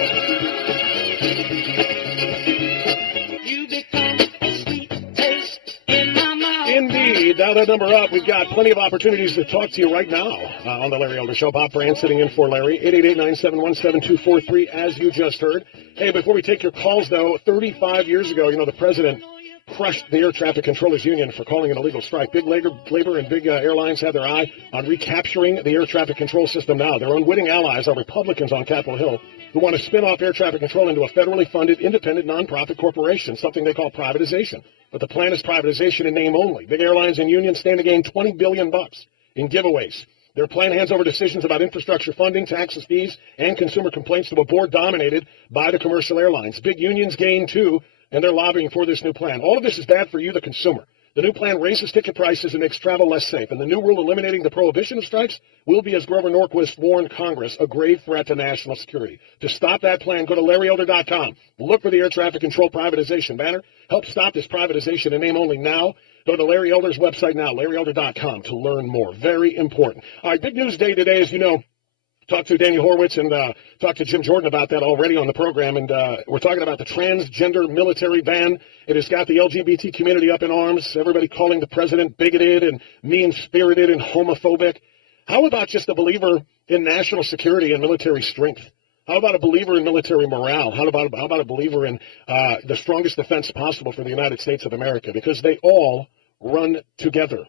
Indeed. Now that number up, we've got plenty of opportunities to talk to you right now on the Larry Elder Show. Bob Brand sitting in for Larry. 888-971-7243, as you just heard. Hey, before we take your calls, though, 35 years ago, the president crushed the Air Traffic Controllers Union for calling an illegal strike. Big labor and big airlines have their eye on recapturing the air traffic control system now. Their unwitting allies are Republicans on Capitol Hill who want to spin off air traffic control into a federally funded, independent, nonprofit corporation, something they call privatization. But the plan is privatization in name only. Big airlines and unions stand to gain $20 billion in giveaways. Their plan hands over decisions about infrastructure funding, taxes, fees, and consumer complaints to a board dominated by the commercial airlines. Big unions gain, too, and they're lobbying for this new plan. All of this is bad for you, the consumer. The new plan raises ticket prices and makes travel less safe. And the new rule eliminating the prohibition of strikes will be, as Grover Norquist warned Congress, a grave threat to national security. To stop that plan, go to LarryElder.com. Look for the air traffic control privatization banner. Help stop this privatization in name only now. Go to Larry Elder's website now, LarryElder.com, to learn more. Very important. All right, big news day today, as you know. Talked to Daniel Horowitz and talked to Jim Jordan about that already on the program, and we're talking about the transgender military ban. It has got the LGBT community up in arms, everybody calling the president bigoted and mean-spirited and homophobic. How about just a believer in national security and military strength? How about a believer in military morale? How about a believer in the strongest defense possible for the United States of America? Because they all run together.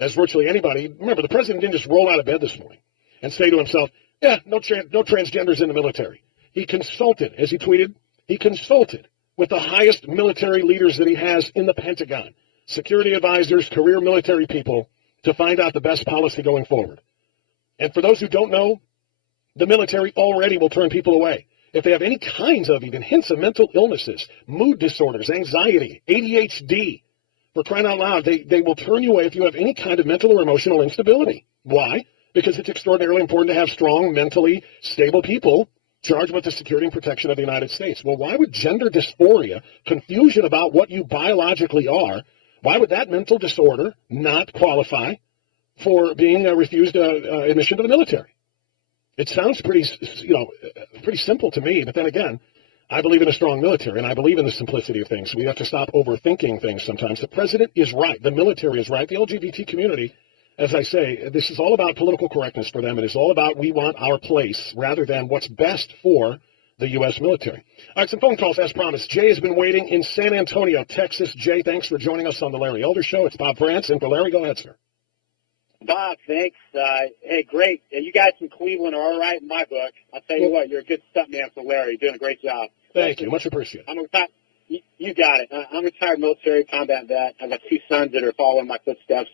As virtually anybody, remember, the president didn't just roll out of bed this morning and say to himself, yeah, no transgenders in the military. He consulted, as he tweeted, he consulted with the highest military leaders that he has in the Pentagon, security advisors, career military people, to find out the best policy going forward. And for those who don't know, the military already will turn people away. If they have any kinds of even hints of mental illnesses, mood disorders, anxiety, ADHD, for crying out loud, they will turn you away if you have any kind of mental or emotional instability. Why? Because it's extraordinarily important to have strong, mentally stable people charged with the security and protection of the United States. Well, why would gender dysphoria, confusion about what you biologically are, why would that mental disorder not qualify for being refused admission to the military? It sounds pretty simple to me, but then again, I believe in a strong military, and I believe in the simplicity of things. We have to stop overthinking things sometimes. The president is right. The military is right. The LGBT community, as I say, this is all about political correctness for them. It is all about we want our place rather than what's best for the U.S. military. All right, some phone calls as promised. Jay has been waiting in San Antonio, Texas. Jay, thanks for joining us on the Larry Elder Show. It's Bob France, and for Larry, go ahead, sir. Bob, thanks. Hey, great. You guys from Cleveland are all right in my book. I'll tell you what, you're a good stuntman for Larry. You're doing a great job. Thank you. Much appreciated. I'm retired. You got it. I'm a retired military combat vet. I've got 2 sons that are following my footsteps.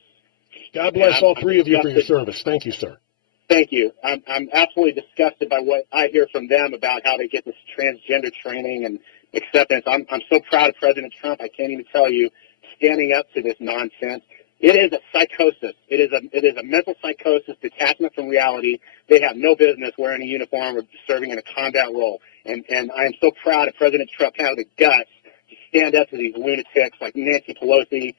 God bless all 3 of you for your service. Thank you, sir. Thank you. I'm absolutely disgusted by what I hear from them about how they get this transgender training and acceptance. I'm so proud of President Trump. I can't even tell you, standing up to this nonsense. It is a psychosis. It is a mental psychosis, detachment from reality. They have no business wearing a uniform or serving in a combat role. And I am so proud of President Trump having the guts to stand up to these lunatics like Nancy Pelosi,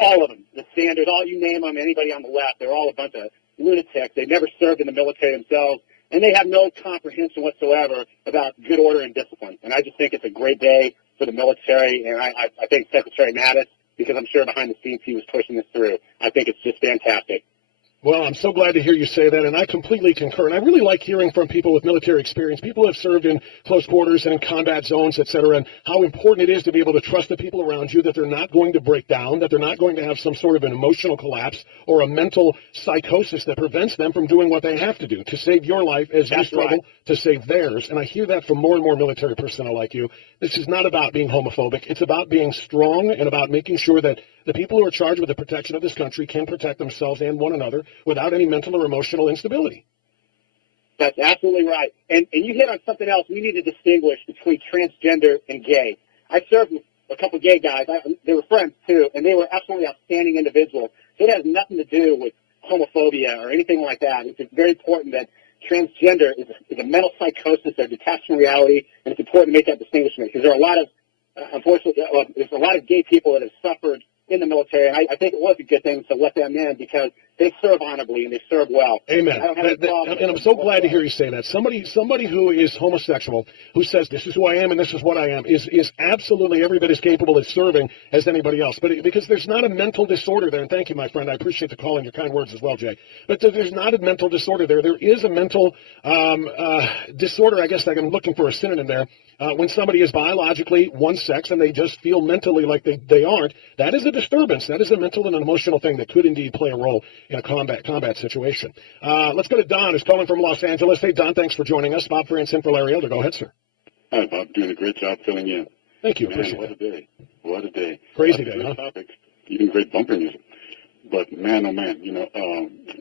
all of them, the Sanders, all you name them, anybody on the left, they're all a bunch of lunatics. They've never served in the military themselves, and they have no comprehension whatsoever about good order and discipline. And I just think it's a great day for the military, and I think Secretary Maddow, because I'm sure behind the scenes he was pushing this through. I think it's just fantastic. Well, I'm so glad to hear you say that, and I completely concur. And I really like hearing from people with military experience, people who have served in close quarters and in combat zones, et cetera, and how important it is to be able to trust the people around you, that they're not going to break down, that they're not going to have some sort of an emotional collapse or a mental psychosis that prevents them from doing what they have to do to save your life as you struggle to save theirs. And I hear that from more and more military personnel like you. This is not about being homophobic. It's about being strong and about making sure that the people who are charged with the protection of this country can protect themselves and one another without any mental or emotional instability. That's absolutely right. And you hit on something else. We need to distinguish between transgender and gay. I served with a couple gay guys. They were friends, too, and they were absolutely outstanding individuals. It has nothing to do with homophobia or anything like that. It's very important that transgender is a mental psychosis. They're detached from reality, and it's important to make that distinction because there are a lot of, unfortunately, there's a lot of gay people that have suffered in the military, and I think it was a good thing to let them in because they serve honorably and they serve well. Amen. And I'm so glad to hear you say that. Somebody who is homosexual, who says this is who I am and this is what I am, is absolutely every bit as capable of serving as anybody else. But because there's not a mental disorder there, and thank you, my friend, I appreciate the call and your kind words as well, Jay. But there's not a mental disorder there. There is a mental disorder, I guess I'm looking for a synonym there. When somebody is biologically one sex and they just feel mentally like they aren't, that is a disturbance. That is a mental and an emotional thing that could indeed play a role in a combat situation. Let's go to Don, who's calling from Los Angeles. Hey, Don, thanks for joining us. Bob France in for Larry Elder. Go ahead, sir. Hi, Bob. Doing a great job filling in. Thank you. Man, Appreciate what it. a day. What a day. Crazy day, huh? Topics, even great bumper music. But, man, oh, man,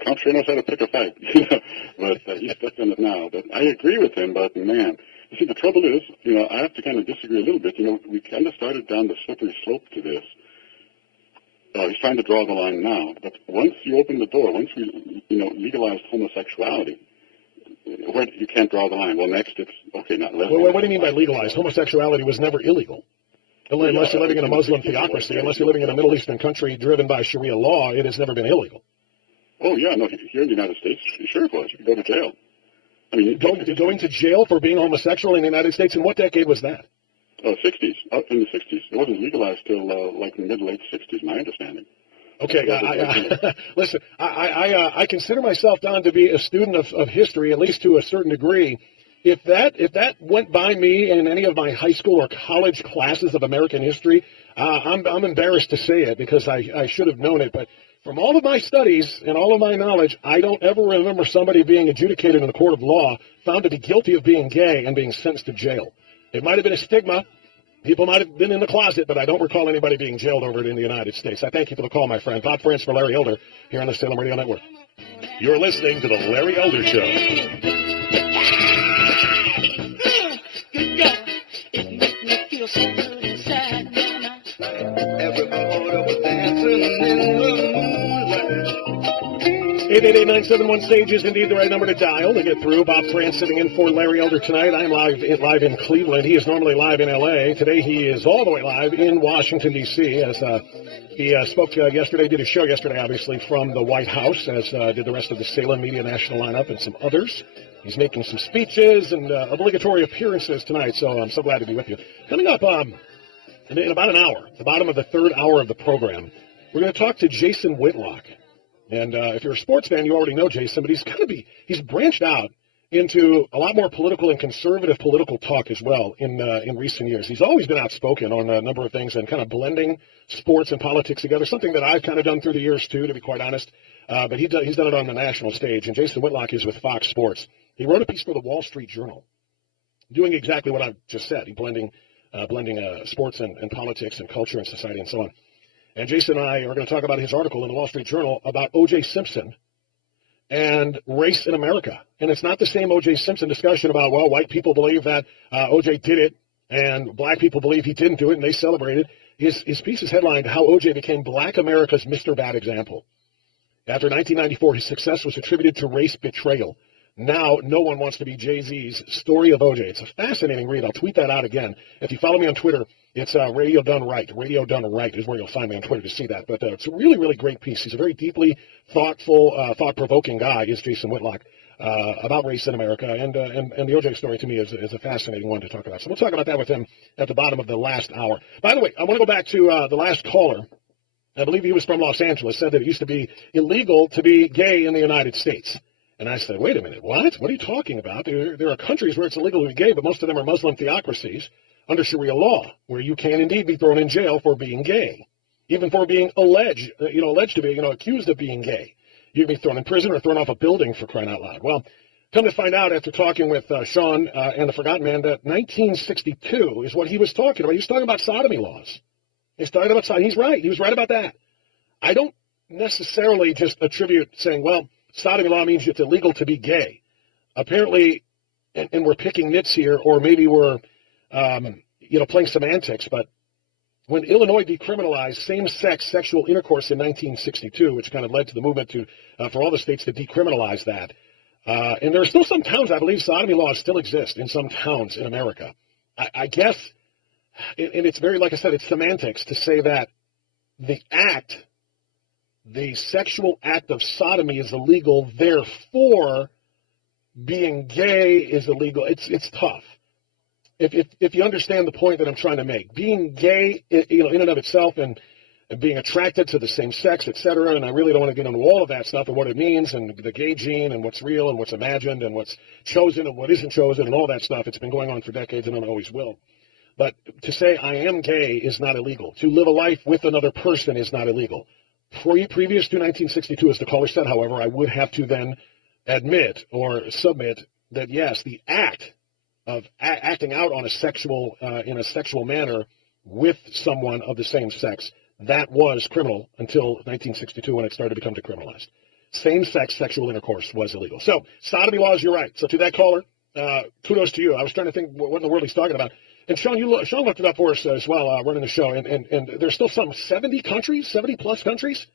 Trump sure knows how to pick a fight. But he stepped in it now. But I agree with him, but, man, you see, the trouble is, I have to kind of disagree a little bit. We kind of started down the slippery slope to this. He's trying to draw the line now. But once you open the door, once we, legalized homosexuality, where you can't draw the line. Well, next it's, okay, not lesbian. Well, what do you mean by legalized? Homosexuality was never illegal. Unless you're living in a Muslim theocracy, unless you're living in a Middle Eastern country driven by Sharia law, it has never been illegal. Oh, yeah, no, here in the United States, sure it was. You could go to jail. I mean, going to jail for being homosexual in the United States, in what decade was that? 60s, up in the 60s. It wasn't legalized till like mid-late 60s, my understanding. Okay, listen, I consider myself, Don, to be a student of history, at least to a certain degree. If that went by me in any of my high school or college classes of American history, I'm embarrassed to say it because I should have known it. But from all of my studies and all of my knowledge, I don't ever remember somebody being adjudicated in a court of law, found to be guilty of being gay, and being sentenced to jail. It might have been a stigma. People might have been in the closet, but I don't recall anybody being jailed over it in the United States. I thank you for the call, my friend. Bob France for Larry Elder here on the Salem Radio Network. You're listening to the Larry Elder Show. Everybody was dancing in the moonlight. 888-971-SAGE is indeed the right number to dial to get through. Bob France sitting in for Larry Elder tonight. I am live in Cleveland. He is normally live in L.A. Today he is all the way live in Washington, D.C. as he spoke yesterday, did his show yesterday, obviously, from the White House, as did the rest of the Salem Media National lineup and some others. He's making some speeches and obligatory appearances tonight, so I'm so glad to be with you. Coming up in about an hour, the bottom of the third hour of the program, we're going to talk to Jason Whitlock. And if you're a sports fan, you already know Jason, but he's branched out into a lot more political and conservative political talk as well in recent years. He's always been outspoken on a number of things and kind of blending sports and politics together, something that I've kind of done through the years too, to be quite honest. But he's done it on the national stage, and Jason Whitlock is with Fox Sports. He wrote a piece for the Wall Street Journal doing exactly what I've just said. He's blending sports and politics and culture and society and so on. And Jason and I are going to talk about his article in the Wall Street Journal about O.J. Simpson and race in America. And it's not the same O.J. Simpson discussion about, well, white people believe that O.J. did it and black people believe he didn't do it and they celebrated. His piece is headlined, How O.J. Became Black America's Mr. Bad Example. After 1994, his success was attributed to race betrayal. Now, no one wants to be Jay-Z's Story of O.J. It's a fascinating read. I'll tweet that out again. If you follow me on Twitter, it's Radio Done Right. Radio Done Right is where you'll find me on Twitter to see that. But it's a really, really great piece. He's a very deeply thoughtful, thought-provoking guy, is Jason Whitlock, about race in America. And the O.J. story, to me, is a fascinating one to talk about. So we'll talk about that with him at the bottom of the last hour. By the way, I want to go back to the last caller. I believe he was from Los Angeles, said that it used to be illegal to be gay in the United States. And I said, wait a minute, what? What are you talking about? There are countries where it's illegal to be gay, but most of them are Muslim theocracies under Sharia law, where you can indeed be thrown in jail for being gay, even for being alleged to be, accused of being gay. You can be thrown in prison or thrown off a building, for crying out loud. Well, come to find out after talking with Sean and the Forgotten Man that 1962 is what he was talking about. He was talking about sodomy laws. He's talking about sodomy. He's right. He was right about that. I don't necessarily just attribute saying, well, sodomy law means it's illegal to be gay. Apparently, and we're picking nits here, or maybe we're, playing semantics, but when Illinois decriminalized same-sex sexual intercourse in 1962, which kind of led to the movement for all the states to decriminalize that, and there are still some towns, I believe sodomy laws still exist in some towns in America. I guess, and it's very, like I said, it's semantics to say that the sexual act of sodomy is illegal, therefore being gay is illegal. It's tough. If you understand the point that I'm trying to make, being gay, in and of itself, and being attracted to the same sex, etc., and I really don't want to get into all of that stuff and what it means, and the gay gene, and what's real, and what's imagined, and what's chosen, and what isn't chosen, and all that stuff. It's been going on for decades, and it always will. But to say I am gay is not illegal. To live a life with another person is not illegal. Previous to 1962, as the caller said, however, I would have to then admit or submit that, yes, the act of acting out on in a sexual manner with someone of the same sex, that was criminal until 1962 when it started to become decriminalized. Same-sex sexual intercourse was illegal. So, sodomy laws, you're right. So to that caller, kudos to you. I was trying to think what in the world he's talking about. And Sean, Sean looked it up for us as well, running the show, and there's still some 70 plus countries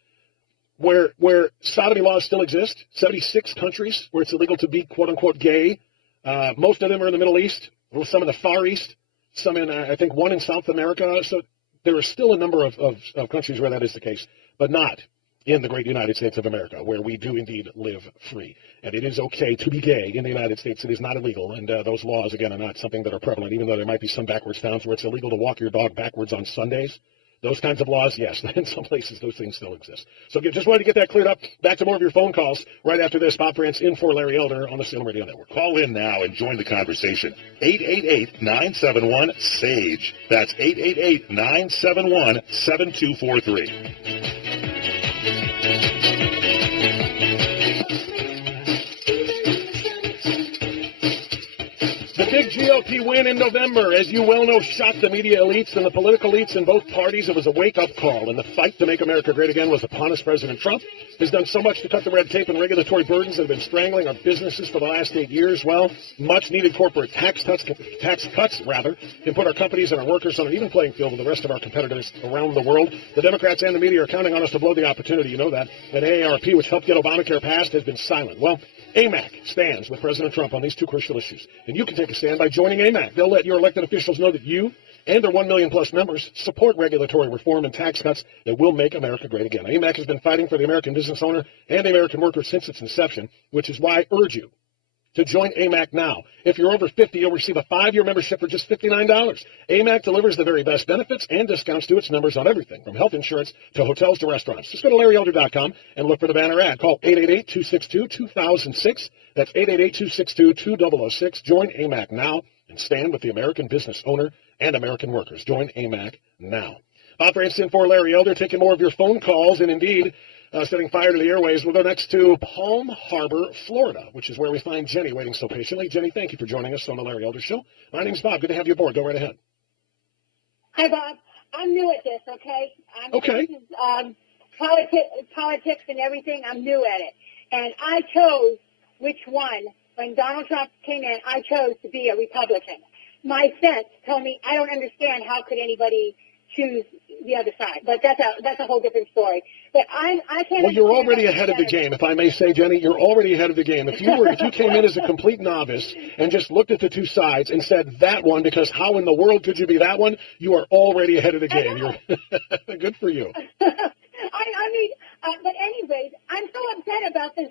where sodomy laws still exist. 76 countries where it's illegal to be quote unquote gay. Most of them are in the Middle East, some in the Far East, some in I think one in South America. So there are still a number of countries where that is the case, but not in the great United States of America, where we do indeed live free. And it is okay to be gay in the United States. It is not illegal, and those laws, again, are not something that are prevalent, even though there might be some backwards towns where it's illegal to walk your dog backwards on Sundays. Those kinds of laws, yes, in some places those things still exist. So just wanted to get that cleared up. Back to more of your phone calls right after this. Bob France in for Larry Elder on the Salem Radio Network. Call in now and join the conversation. 888-971-SAGE. That's 888-971-7243. The big GOP win in November, as you well know, shocked the media elites and the political elites in both parties. It was a wake-up call, and the fight to make America great again was upon us. President Trump has done so much to cut the red tape and regulatory burdens that have been strangling our businesses for the last 8 years. Well, much-needed corporate tax cuts, can put our companies and our workers on an even playing field with the rest of our competitors around the world. The Democrats and the media are counting on us to blow the opportunity. You know that. And AARP, which helped get Obamacare passed, has been silent. Well, AMAC stands with President Trump on these two crucial issues, and you can take a stand by joining AMAC. They'll let your elected officials know that you and their 1 million plus members support regulatory reform and tax cuts that will make America great again. AMAC has been fighting for the American business owner and the American worker since its inception, which is why I urge you to join AMAC now. If you're over 50, you'll receive a 5-year membership for just $59. AMAC delivers the very best benefits and discounts to its members on everything, from health insurance to hotels to restaurants. Just go to LarryElder.com and look for the banner ad. Call 888-262-2006. That's 888-262-2006. Join AMAC now and stand with the American business owner and American workers. Join AMAC now. Bob France in for Larry Elder, taking more of your phone calls, and indeed, setting fire to the airways. We'll go next to Palm Harbor, Florida, which is where we find Jenny waiting so patiently. Jenny, thank you for joining us on the Larry Elder Show. My name's Bob. Good to have you aboard. Go right ahead. Hi, Bob. I'm new at this, okay? Okay. This is, politics and everything. I'm new at it. And I chose which one. When Donald Trump came in, I chose to be a Republican. My sense told me I don't understand how could anybody choose the other side. But that's a whole different story. But I can't. Well, you're already ahead of the game, if I may say, Jenny. You're already ahead of the game. If you came in as a complete novice and just looked at the two sides and said that one, because how in the world could you be that one? You are already ahead of the game. You're good for you. But anyways, I'm so upset about this.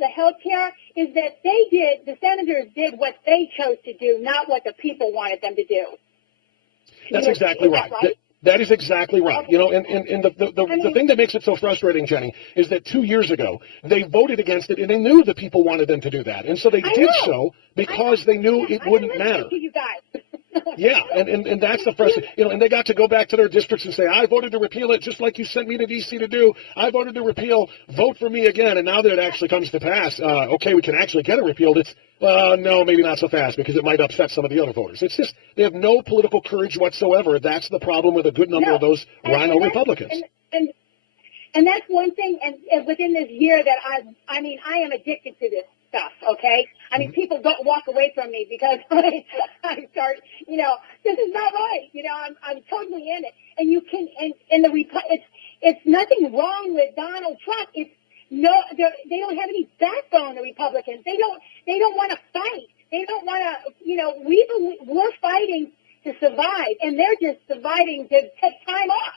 The health care is that the senators did what they chose to do, not what the people wanted them to do. That's exactly right. That is exactly right. Okay. You know, and the thing that makes it so frustrating, Jenny, is that 2 years ago, they voted against it, and they knew the people wanted them to do that. And so they did so because they knew it wouldn't matter. You guys. Yeah, and that's the frustration. You know, and they got to go back to their districts and say, I voted to repeal it just like you sent me to D.C. to do. I voted to repeal. Vote for me again. And now that it actually comes to pass, okay, we can actually get it repealed. It's, no, maybe not so fast because it might upset some of the other voters. It's just they have no political courage whatsoever. That's the problem with a good number of those rhino Republicans. And that's one thing, and within this year that I am addicted to this stuff, okay? I mean, people don't walk away from me because I start, this is not right. I'm totally in it. And you can, and it's nothing wrong with Donald Trump. It's they don't have any backbone, the Republicans. They don't want to fight. They don't want to, we're fighting to survive, and they're just surviving to take time off.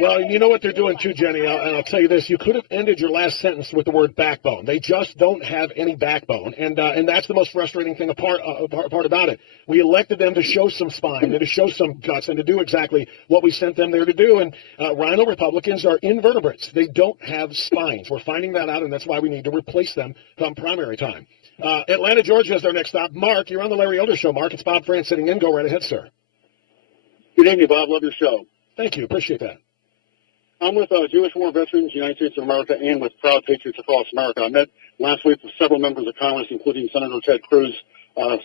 Well, you know what they're doing too, Jenny, and I'll tell you this. You could have ended your last sentence with the word backbone. They just don't have any backbone, and that's the most frustrating thing part about it. We elected them to show some spine and to show some guts and to do exactly what we sent them there to do, and rhino Republicans are invertebrates. They don't have spines. We're finding that out, and that's why we need to replace them come primary time. Atlanta, Georgia is our next stop. Mark, you're on the Larry Elder Show. Mark, it's Bob France sitting in. Go right ahead, sir. Good evening, Bob. Love your show. Thank you. Appreciate that. I'm with Jewish War Veterans, United States of America, and with Proud Patriots across America. I met last week with several members of Congress, including Senator Ted Cruz,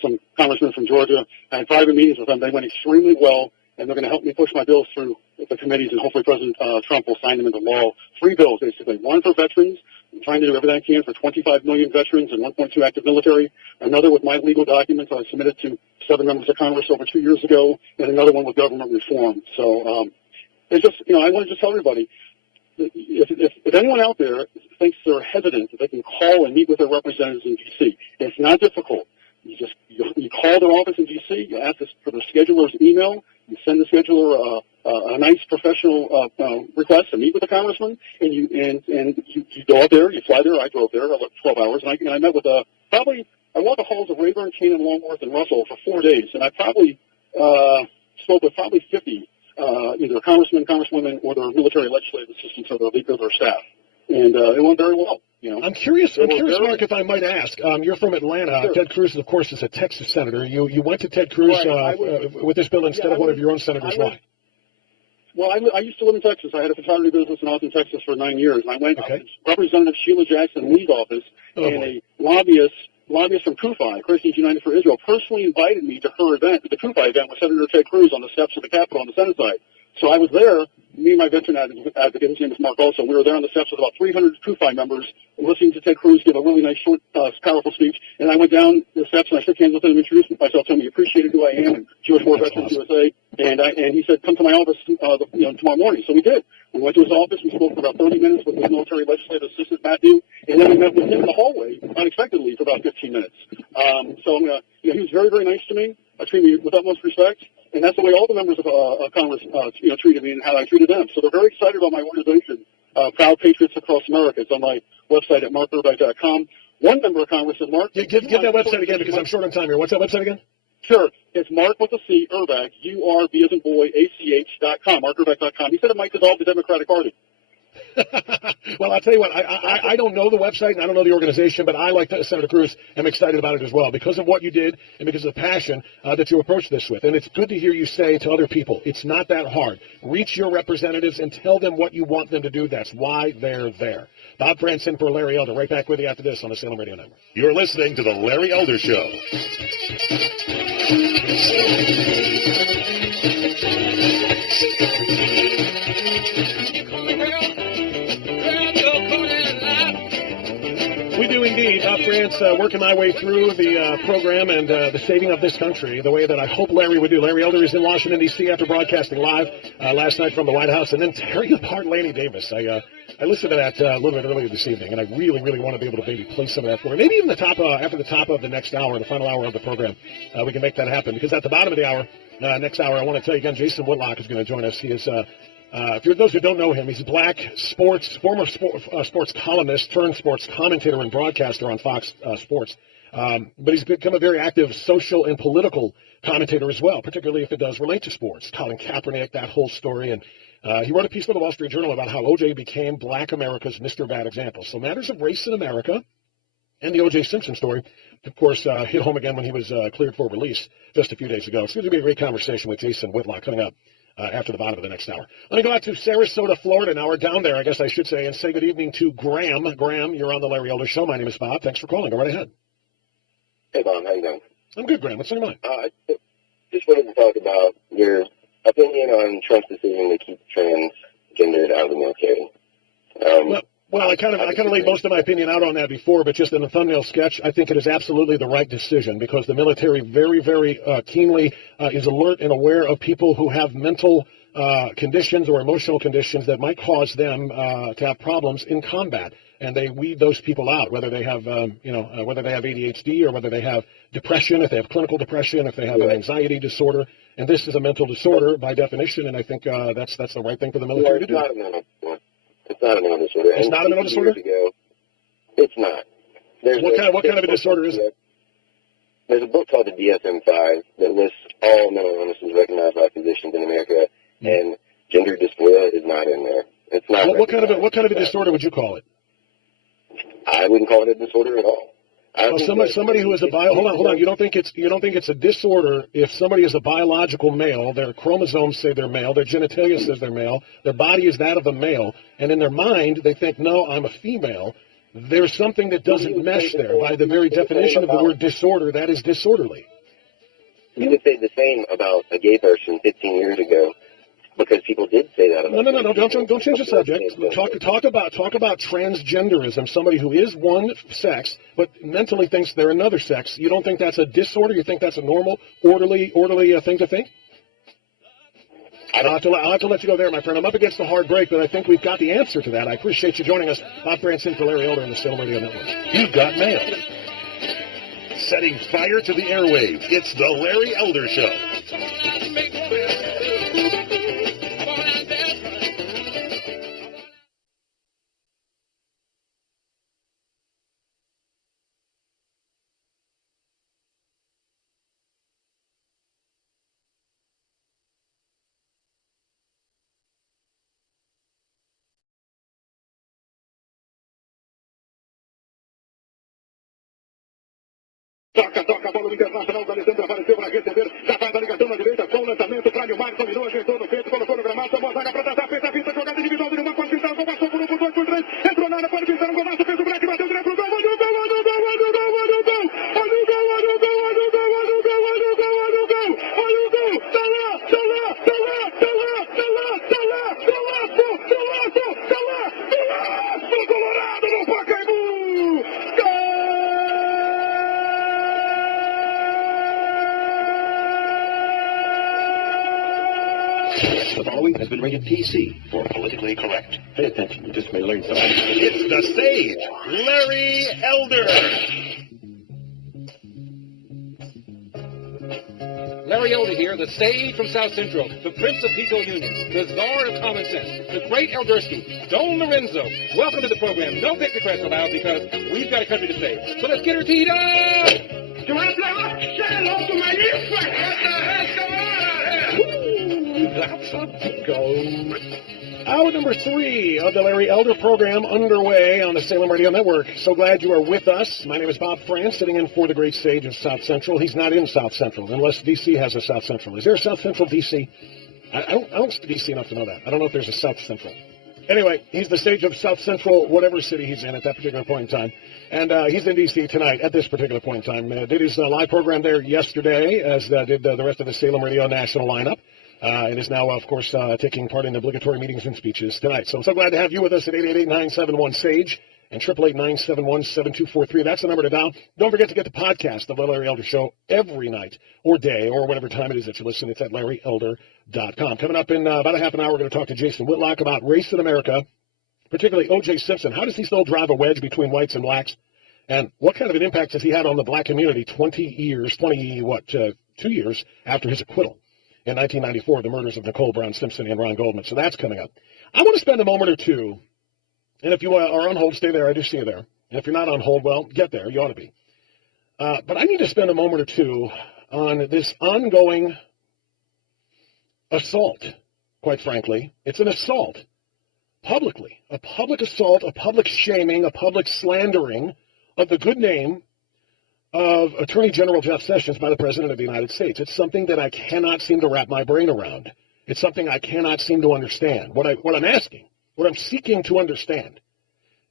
some congressmen from Georgia. I had private meetings with them. They went extremely well, and they're going to help me push my bills through the committees, and hopefully President Trump will sign them into law. 3 bills, basically. One for veterans. I'm trying to do everything I can for 25 million veterans and 1.2 active military. Another with my legal documents I submitted to 7 members of Congress over 2 years ago, and another one with government reform. So it's just, I want to just tell everybody, if anyone out there thinks they're hesitant, that they can call and meet with their representatives in D.C. It's not difficult. You call their office in D.C., you ask for the scheduler's email, you send the scheduler a nice professional request to meet with the congressman, and you go out there, you fly there. I drove there, 12 hours, and I met with I walked the halls of Rayburn, Canaan, Longworth, and Russell for 4 days, and I probably spoke with 50 either congressmen, congresswomen, or their military legislative assistants or the leader of their staff. And it went very well. I'm curious, Mark, if I might ask. You're from Atlanta. Sure. Ted Cruz, of course, is a Texas senator. You went to Ted Cruz with this bill instead of one of your own senators. Why? Well, I used to live in Texas. I had a photography business in Austin, Texas for 9 years. And I went to Representative Sheila Jackson Lee's office, and a lobbyist from CUFI, Christians United for Israel, personally invited me to her event, the CUFI event with Senator Ted Cruz on the steps of the Capitol on the Senate side. So I was there, me and my veteran advocate, his name is Mark also. We were there on the steps with about 300 CUFI members listening to Ted Cruz give a really nice, short, powerful speech. And I went down the steps and I shook hands with him and introduced myself to him. He appreciated who I am, and Jewish War Veterans USA. And he said, come to my office tomorrow morning. So we did. We went to his office. We spoke for about 30 minutes with his military legislative assistant, Maddow. And then we met with him in the hallway, unexpectedly, for about 15 minutes. He was very, very nice to me. Treated me with utmost respect. And that's the way all the members of Congress, treated me and how I treated them. So they're very excited about my organization, Proud Patriots Across America. It's on my website at markurbach.com. One member of Congress said, Mark... Give that website again because I'm short on time here. What's that website again? Sure. It's Mark with a C, Urbach, U-R-B as in boy, A-C-H.com, markurbach.com. He said it might dissolve the Democratic Party. Well, I'll tell you what, I don't know the website and I don't know the organization, but I, like Senator Cruz, am excited about it as well because of what you did and because of the passion that you approached this with. And it's good to hear you say to other people, it's not that hard. Reach your representatives and tell them what you want them to do. That's why they're there. Bob Franson for Larry Elder. Right back with you after this on the Salem Radio Network. You're listening to The Larry Elder Show. We do indeed. Bob France, working my way through the program and the saving of this country the way that I hope Larry would do. Larry Elder is in Washington, D.C. after broadcasting live last night from the White House, and then tearing apart Lanny Davis. I listened to that a little bit earlier this evening, and I really, really want to be able to maybe play some of that for you. Maybe even after the top of the next hour, the final hour of the program, we can make that happen. Because at the bottom of the hour, next hour, I want to tell you again, Jason Whitlock is going to join us. He is... for those who don't know him, he's a black former sports columnist turned sports commentator and broadcaster on Fox Sports. But he's become a very active social and political commentator as well, particularly if it does relate to sports. Colin Kaepernick, that whole story. And he wrote a piece for the Wall Street Journal about how O.J. became black America's Mr. Bad Example. So matters of race in America and the O.J. Simpson story, of course, hit home again when he was cleared for release just a few days ago. It's going to be a great conversation with Jason Whitlock coming up after the bottom of the next hour. Let me go out to Sarasota, Florida now, or down there, I guess I should say, and say good evening to Graham. Graham, you're on the Larry Elder Show. My name is Bob. Thanks for calling. Go right ahead. Hey, Bob. How you doing? I'm good, Graham. What's on your mind? Just wanted to talk about your opinion on Trump's decision to keep transgendered out of the military. Well, I kind of laid most of my opinion out on that before, but just in the thumbnail sketch, I think it is absolutely the right decision because the military very, very keenly is alert and aware of people who have mental conditions or emotional conditions that might cause them to have problems in combat, and they weed those people out, whether they have whether they have ADHD or whether they have depression, if they have clinical depression, if they have an anxiety disorder, and this is a mental disorder by definition, and I think that's the right thing for the military to do. It's not a mental disorder. It's not a mental disorder? It's not. What kind of a disorder is it? There's a book called the DSM-5 that lists all mental illnesses recognized by physicians in America, and gender dysphoria is not in there. It's not. What kind of a disorder would you call it? I wouldn't call it a disorder at all. Somebody who is hold on. You don't think it's a disorder if somebody is a biological male, their chromosomes say they're male, their genitalia says they're male, their body is that of a male, and in their mind they think, no, I'm a female. There's something that doesn't mesh there. By the very definition of the word disorder, that is disorderly. You could say the same about a gay person 15 years ago, because people did say that out of No. Don't change the subject. Talk about transgenderism. Somebody who is one sex but mentally thinks they're another sex. You don't think that's a disorder? You think that's a normal, orderly thing to think? I'll have to let you go there, my friend. I'm up against the hard break, but I think we've got the answer to that. I appreciate you joining us. Bob Franson for Larry Elder on the Salem Radio Network. You've got mail. Setting fire to the airwaves. It's the Larry Elder Show. Toca a bola do Internacional, o Alessandro apareceu para receber, já faz a ligação na direita, com o lançamento para Nilmar, dominou, ajeitou no peito, colocou no gramado, tomou a zaga para tratar, fez a pista, jogada individual, do pode pintar, gol, passou por 1, por 2, por 3, entrou na área, pode pintar um golaço, fez o break, bateu direto pro gol, olha o gol, olha o gol, olha o gol, olha o gol, olha o gol, olha o gol, olha o gol, olha o gol, olha o gol, olha o gol, olha o gol, tá lá, tá lá, tá lá, tá lá, tá lá, tá lá, golaço, golaço, tá lá, golaço, Colorado no Pacaembu, The following has been rated PC for politically correct. Pay attention. You just may learn something. It's the sage, Larry Elder. Larry Elder here, the sage from South Central, the Prince of Pico Union, the Czar of Common Sense, the great Eldersky, Don Lorenzo. Welcome to the program. No Pictocrats allowed because we've got a country to save. So let's get her teed up! Do I play? Say hello to my new friend. What the hell's going on here? That's a go. Hour number 3 of the Larry Elder program underway on the Salem Radio Network. So glad you are with us. My name is Bob France, sitting in for the great sage of South Central. He's not in South Central, unless D.C. has a South Central. Is there a South Central D.C.? I don't speak D.C. enough to know that. I don't know if there's a South Central. Anyway, he's the sage of South Central, whatever city he's in at that particular point in time. And he's in D.C. tonight at this particular point in time. Did his live program there yesterday, as did the rest of the Salem Radio National lineup. And is now, of course, taking part in obligatory meetings and speeches tonight. So I'm so glad to have you with us at 888-971-SAGE and 888-971-7243. That's the number to dial. Don't forget to get the podcast of the Larry Elder Show every night or day or whatever time it is that you listen. It's at LarryElder.com. Coming up in about a half an hour, we're going to talk to Jason Whitlock about race in America, particularly O.J. Simpson. How does he still drive a wedge between whites and blacks? And what kind of an impact has he had on the black community 2 years after his acquittal? In 1994, the murders of Nicole Brown Simpson and Ron Goldman. So that's coming up. I want to spend a moment or two, and if you are on hold, stay there. I do see you there. And if you're not on hold, well, get there. You ought to be. But I need to spend a moment or two on this ongoing assault, quite frankly. It's an assault, publicly. A public assault, a public shaming, a public slandering of the good name of Attorney General Jeff Sessions by the President of the United States. It's something that I cannot seem to wrap my brain around. It's something I cannot seem to understand. What I'm asking, what I'm seeking to understand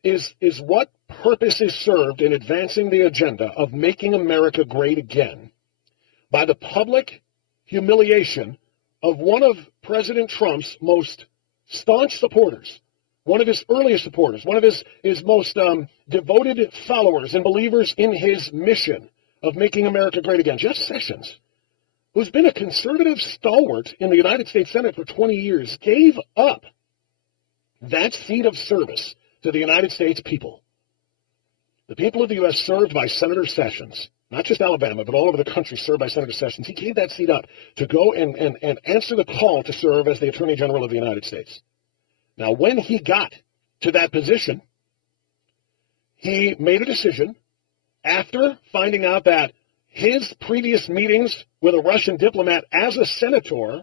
is what purpose is served in advancing the agenda of making America great again by the public humiliation of one of President Trump's most staunch supporters, one of his earliest supporters, one of his most devoted followers and believers in his mission of making America great again, Jeff Sessions, who's been a conservative stalwart in the United States Senate for 20 years, gave up that seat of service to the United States people. The people of the U.S. served by Senator Sessions, not just Alabama, but all over the country served by Senator Sessions. He gave that seat up to go and answer the call to serve as the Attorney General of the United States. Now, when he got to that position, he made a decision after finding out that his previous meetings with a Russian diplomat as a senator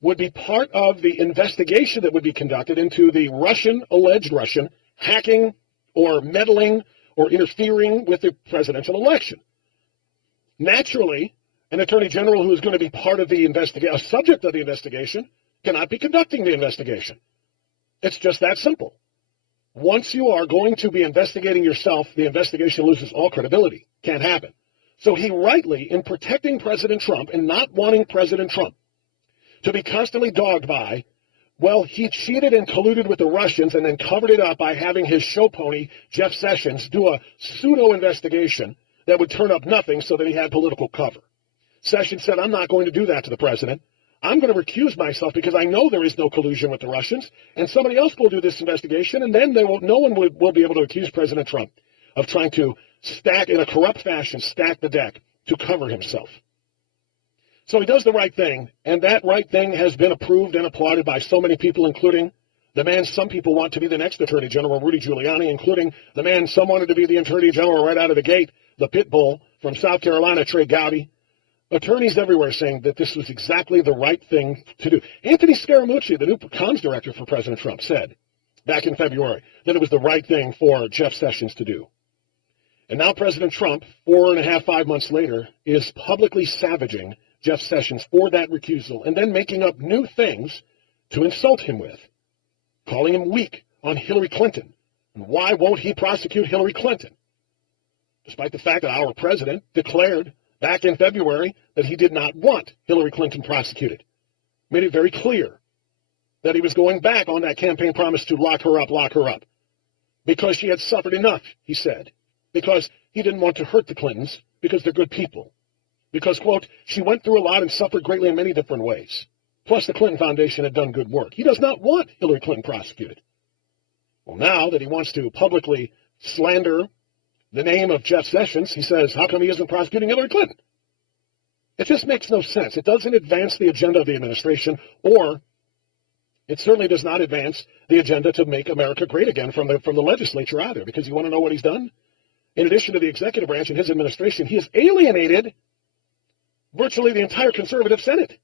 would be part of the investigation that would be conducted into the alleged Russian, hacking or meddling or interfering with the presidential election. Naturally, an attorney general who is going to be part of the investigation, a subject of the investigation, cannot be conducting the investigation. It's just that simple. Once you are going to be investigating yourself, the investigation loses all credibility. Can't happen. So he rightly, in protecting President Trump and not wanting President Trump to be constantly dogged by Well, he cheated and colluded with the Russians and then covered it up by having his show pony, Jeff Sessions, do a pseudo-investigation that would turn up nothing so that he had political cover. Sessions said, I'm not going to do that to the president. I'm going to recuse myself because I know there is no collusion with the Russians, and somebody else will do this investigation, and then no one will be able to accuse President Trump of trying to stack, in a corrupt fashion, stack the deck to cover himself. So he does the right thing, and that right thing has been approved and applauded by so many people, including the man some people want to be the next Attorney General, Rudy Giuliani, including the man some wanted to be the Attorney General right out of the gate, the pit bull from South Carolina, Trey Gowdy. Attorneys everywhere saying that this was exactly the right thing to do. Anthony Scaramucci, the new comms director for President Trump, said back in February that it was the right thing for Jeff Sessions to do. And now President Trump, 4.5, 5 months later, is publicly savaging Jeff Sessions for that recusal and then making up new things to insult him with, calling him weak on Hillary Clinton. And why won't he prosecute Hillary Clinton? Despite the fact that our president declared back in February that he did not want Hillary Clinton prosecuted. Made it very clear that he was going back on that campaign promise to lock her up, because she had suffered enough, he said, because he didn't want to hurt the Clintons, because they're good people, because, quote, she went through a lot and suffered greatly in many different ways. Plus, the Clinton Foundation had done good work. He does not want Hillary Clinton prosecuted. Well, now that he wants to publicly slander the name of Jeff Sessions, he says, how come he isn't prosecuting Hillary Clinton? It just makes no sense. It doesn't advance the agenda of the administration, or it certainly does not advance the agenda to make America great again from the legislature either, because you want to know what he's done? In addition to the executive branch and his administration, he has alienated virtually the entire conservative Senate.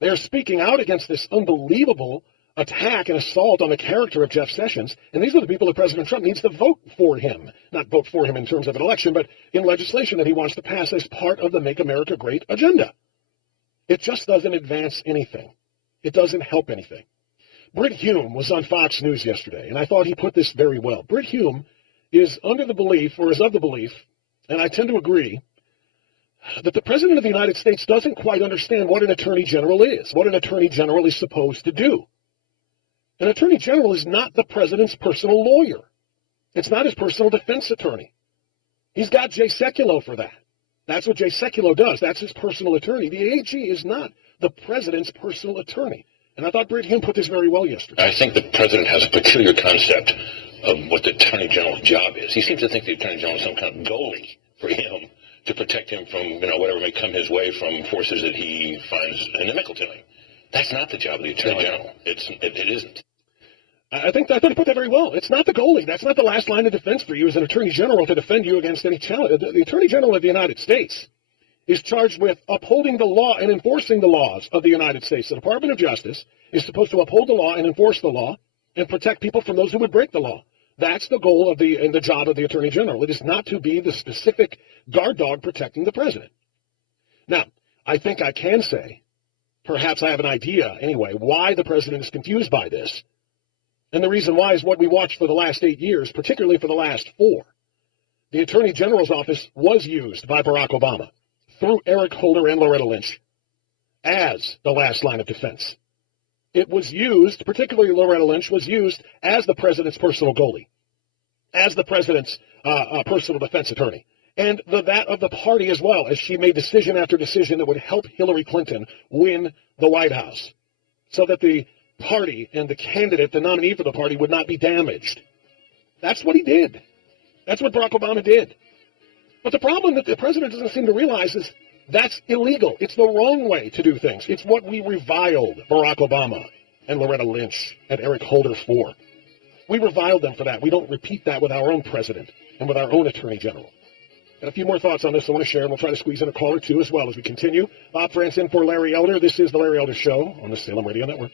They are speaking out against this unbelievable attack and assault on the character of Jeff Sessions, and these are the people that President Trump needs to vote for him. Not vote for him in terms of an election, but in legislation that he wants to pass as part of the Make America Great agenda. It just doesn't advance anything. It doesn't help anything. Britt Hume was on Fox News yesterday, and I thought he put this very well. Britt Hume is under the belief, or is of the belief, and I tend to agree, that the President of the United States doesn't quite understand what an Attorney General is, what an Attorney General is supposed to do. An Attorney General is not the President's personal lawyer. It's not his personal defense attorney. He's got Jay Sekulow for that. That's what Jay Sekulow does. That's his personal attorney. The AG is not the President's personal attorney. And I thought Britt Hume put this very well yesterday. I think the President has a peculiar concept of what the Attorney General's job is. He seems to think the Attorney General is some kind of goalie for him to protect him from, whatever may come his way from forces that he finds inimical to him. That's not the job of the Attorney General. It isn't. I thought he put that very well. It's not the goalie. That's not the last line of defense for you as an Attorney General to defend you against any challenge. The Attorney General of the United States is charged with upholding the law and enforcing the laws of the United States. The Department of Justice is supposed to uphold the law and enforce the law and protect people from those who would break the law. That's the goal of the job of the Attorney General. It is not to be the specific guard dog protecting the president. Now, I think I can say, perhaps I have an idea anyway, why the president is confused by this. And the reason why is what we watched for the last 8 years, particularly for the last 4. The Attorney General's office was used by Barack Obama through Eric Holder and Loretta Lynch as the last line of defense. It was used, particularly Loretta Lynch, was used as the president's personal goalie, as the president's personal defense attorney, and that of the party as well, as she made decision after decision that would help Hillary Clinton win the White House, so that the party and the candidate, the nominee for the party, would not be damaged. That's what he did. That's what Barack Obama did. But the problem that the president doesn't seem to realize is that's illegal. It's the wrong way to do things. It's what we reviled Barack Obama and Loretta Lynch and Eric Holder for. We reviled them for that. We don't repeat that with our own president and with our own Attorney General. And a few more thoughts on this I want to share, and we'll try to squeeze in a call or two as well as we continue. Bob France in for Larry Elder. This is the Larry Elder Show on the Salem Radio Network.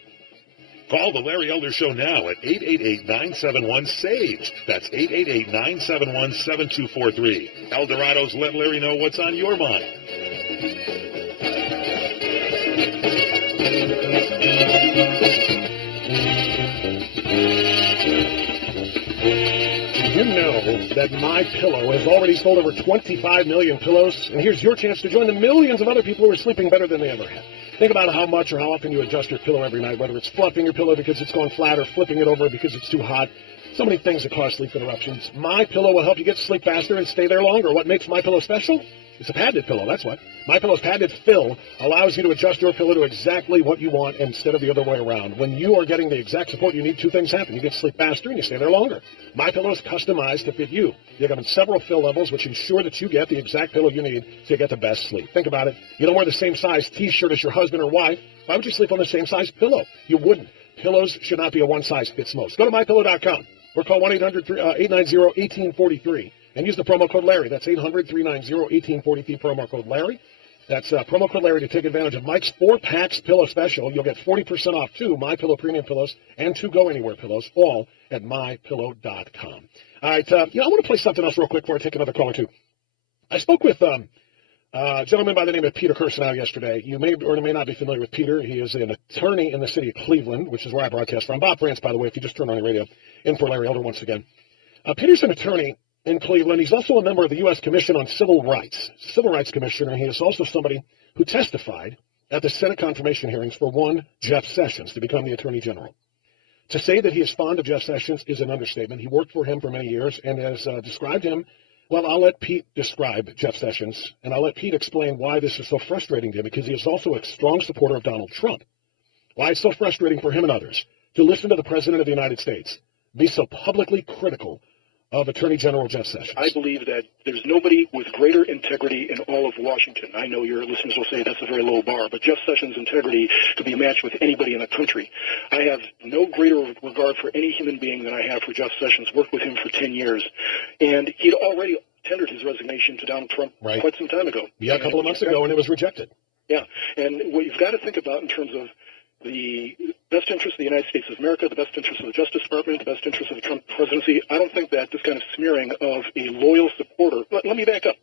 Call the Larry Elder Show now at 888-971-SAGE. That's 888-971-7243. Eldorado's Let Larry Know What's on Your Mind. Did you know that My Pillow has already sold over 25 million pillows? And here's your chance to join the millions of other people who are sleeping better than they ever have. Think about how much or how often you adjust your pillow every night, whether it's fluffing your pillow because it's gone flat or flipping it over because it's too hot. So many things that cause sleep interruptions. My Pillow will help you get to sleep faster and stay there longer. What makes My Pillow special? It's a padded pillow, that's what. My Pillow's padded fill allows you to adjust your pillow to exactly what you want instead of the other way around. When you are getting the exact support you need, two things happen. You get to sleep faster and you stay there longer. My Pillow is customized to fit you. You have several fill levels, which ensure that you get the exact pillow you need so you get the best sleep. Think about it. You don't wear the same size T-shirt as your husband or wife. Why would you sleep on the same size pillow? You wouldn't. Pillows should not be a one-size-fits-most. Go to MyPillow.com or call 1-800-890-1843 and use the promo code Larry. That's 800-390-1843, promo code Larry. That's promo code Larry to take advantage of Mike's 4-packs pillow special. You'll get 40% off 2 MyPillow premium pillows and 2 Go Anywhere pillows, all at MyPillow.com. All right, I want to play something else real quick before I take another call or two. I spoke with a gentleman by the name of Peter Kirsanow yesterday. You may or may not be familiar with Peter. He is an attorney in the city of Cleveland, which is where I broadcast from. Bob France, by the way, if you just turn on your radio, in for Larry Elder once again. Peter's an attorney in Cleveland. He's also a member of the U.S. Commission on Civil Rights, Civil Rights Commissioner. He is also somebody who testified at the Senate confirmation hearings for one Jeff Sessions to become the Attorney General. To say that he is fond of Jeff Sessions is an understatement. He worked for him for many years and has described him. Well, I'll let Pete describe Jeff Sessions, and I'll let Pete explain why this is so frustrating to him, because he is also a strong supporter of Donald Trump. Why it's so frustrating for him and others to listen to the President of the United States be so publicly critical of Attorney General Jeff Sessions. I believe that there's nobody with greater integrity in all of Washington. I know your listeners will say that's a very low bar, but Jeff Sessions' integrity could be matched with anybody in the country. I have no greater regard for any human being than I have for Jeff Sessions. Worked with him for 10 years, and he'd already tendered his resignation to Donald Trump quite some time ago. Yeah, a couple of months ago, and it was rejected. Yeah, and what you've got to think about in terms of the best interest of the United States of America, the best interest of the Justice Department, the best interest of the Trump presidency, I don't think that this kind of smearing of a loyal supporter. Let me back up.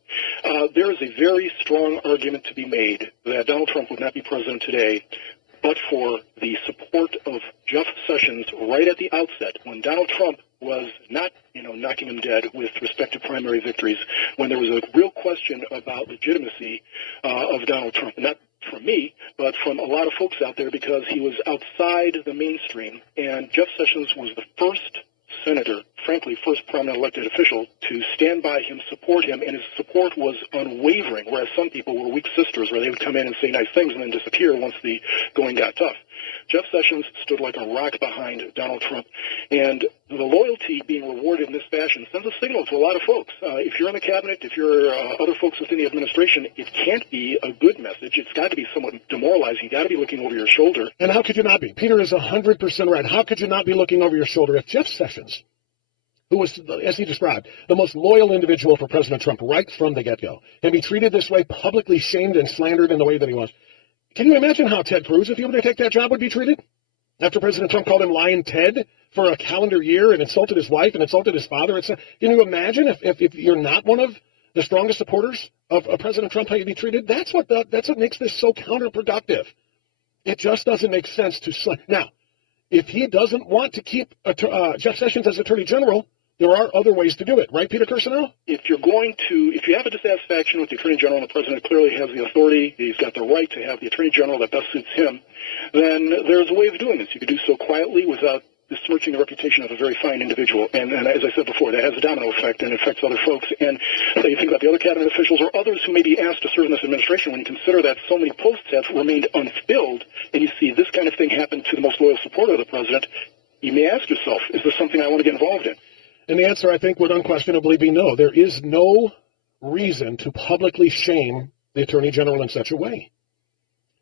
There is a very strong argument to be made that Donald Trump would not be president today but for the support of Jeff Sessions right at the outset, when Donald Trump was not, knocking him dead with respect to primary victories, when there was a real question about legitimacy of Donald Trump. Not from me, but from a lot of folks out there, because he was outside the mainstream. And Jeff Sessions was the first senator, frankly, first prominent elected official to stand by him, support him, and his support was unwavering, whereas some people were weak sisters, where they would come in and say nice things and then disappear once the going got tough. Jeff Sessions stood like a rock behind Donald Trump, and the loyalty being rewarded in this fashion sends a signal to a lot of folks. If you're in the cabinet, if you're other folks within the administration, it can't be a good message. It's got to be somewhat demoralizing. You've got to be looking over your shoulder. And how could you not be? Peter is 100% right. How could you not be looking over your shoulder if Jeff Sessions, who was, as he described, the most loyal individual for President Trump right from the get-go, can be treated this way, publicly shamed and slandered in the way that he was? Can you imagine how Ted Cruz, if he were to take that job, would be treated? After President Trump called him Lion Ted for a calendar year and insulted his wife and insulted his father. Can you imagine if you're not one of the strongest supporters of President Trump, how you'd be treated? That's what makes this so counterproductive. It just doesn't make sense to Now, if he doesn't want to keep Jeff Sessions as Attorney General, there are other ways to do it, right, Peter Kirsanow? If you have a dissatisfaction with the Attorney General, and the President clearly has the authority, he's got the right to have the Attorney General that best suits him, then there's a way of doing this. You could do so quietly without besmirching the reputation of a very fine individual. And as I said before, that has a domino effect and affects other folks. And so you think about the other cabinet officials or others who may be asked to serve in this administration, when you consider that so many posts have remained unfilled, and you see this kind of thing happen to the most loyal supporter of the President, you may ask yourself, is this something I want to get involved in? And the answer, I think, would unquestionably be no. There is no reason to publicly shame the Attorney General in such a way.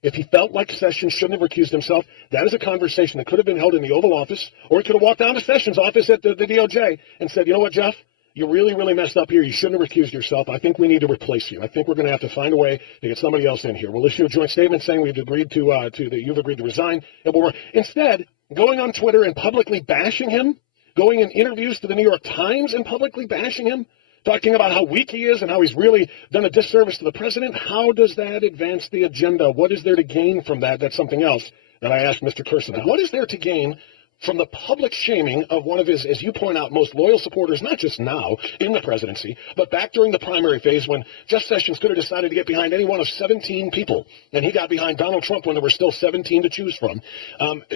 If he felt like Sessions shouldn't have recused himself, that is a conversation that could have been held in the Oval Office, or he could have walked down to Sessions' office at the DOJ and said, you know what, Jeff, you really, really messed up here. You shouldn't have recused yourself. I think we need to replace you. I think we're going to have to find a way to get somebody else in here. We'll issue a joint statement saying you've agreed to resign. And instead, going on Twitter and publicly bashing him, going in interviews to the New York Times and publicly bashing him, talking about how weak he is and how he's really done a disservice to the president. How does that advance the agenda? What is there to gain from that? That's something else that I asked Mr. Kirsanow. What is there to gain from the public shaming of one of his, as you point out, most loyal supporters, not just now in the presidency, but back during the primary phase when Jeff Sessions could have decided to get behind any one of 17 people, and he got behind Donald Trump when there were still 17 to choose from.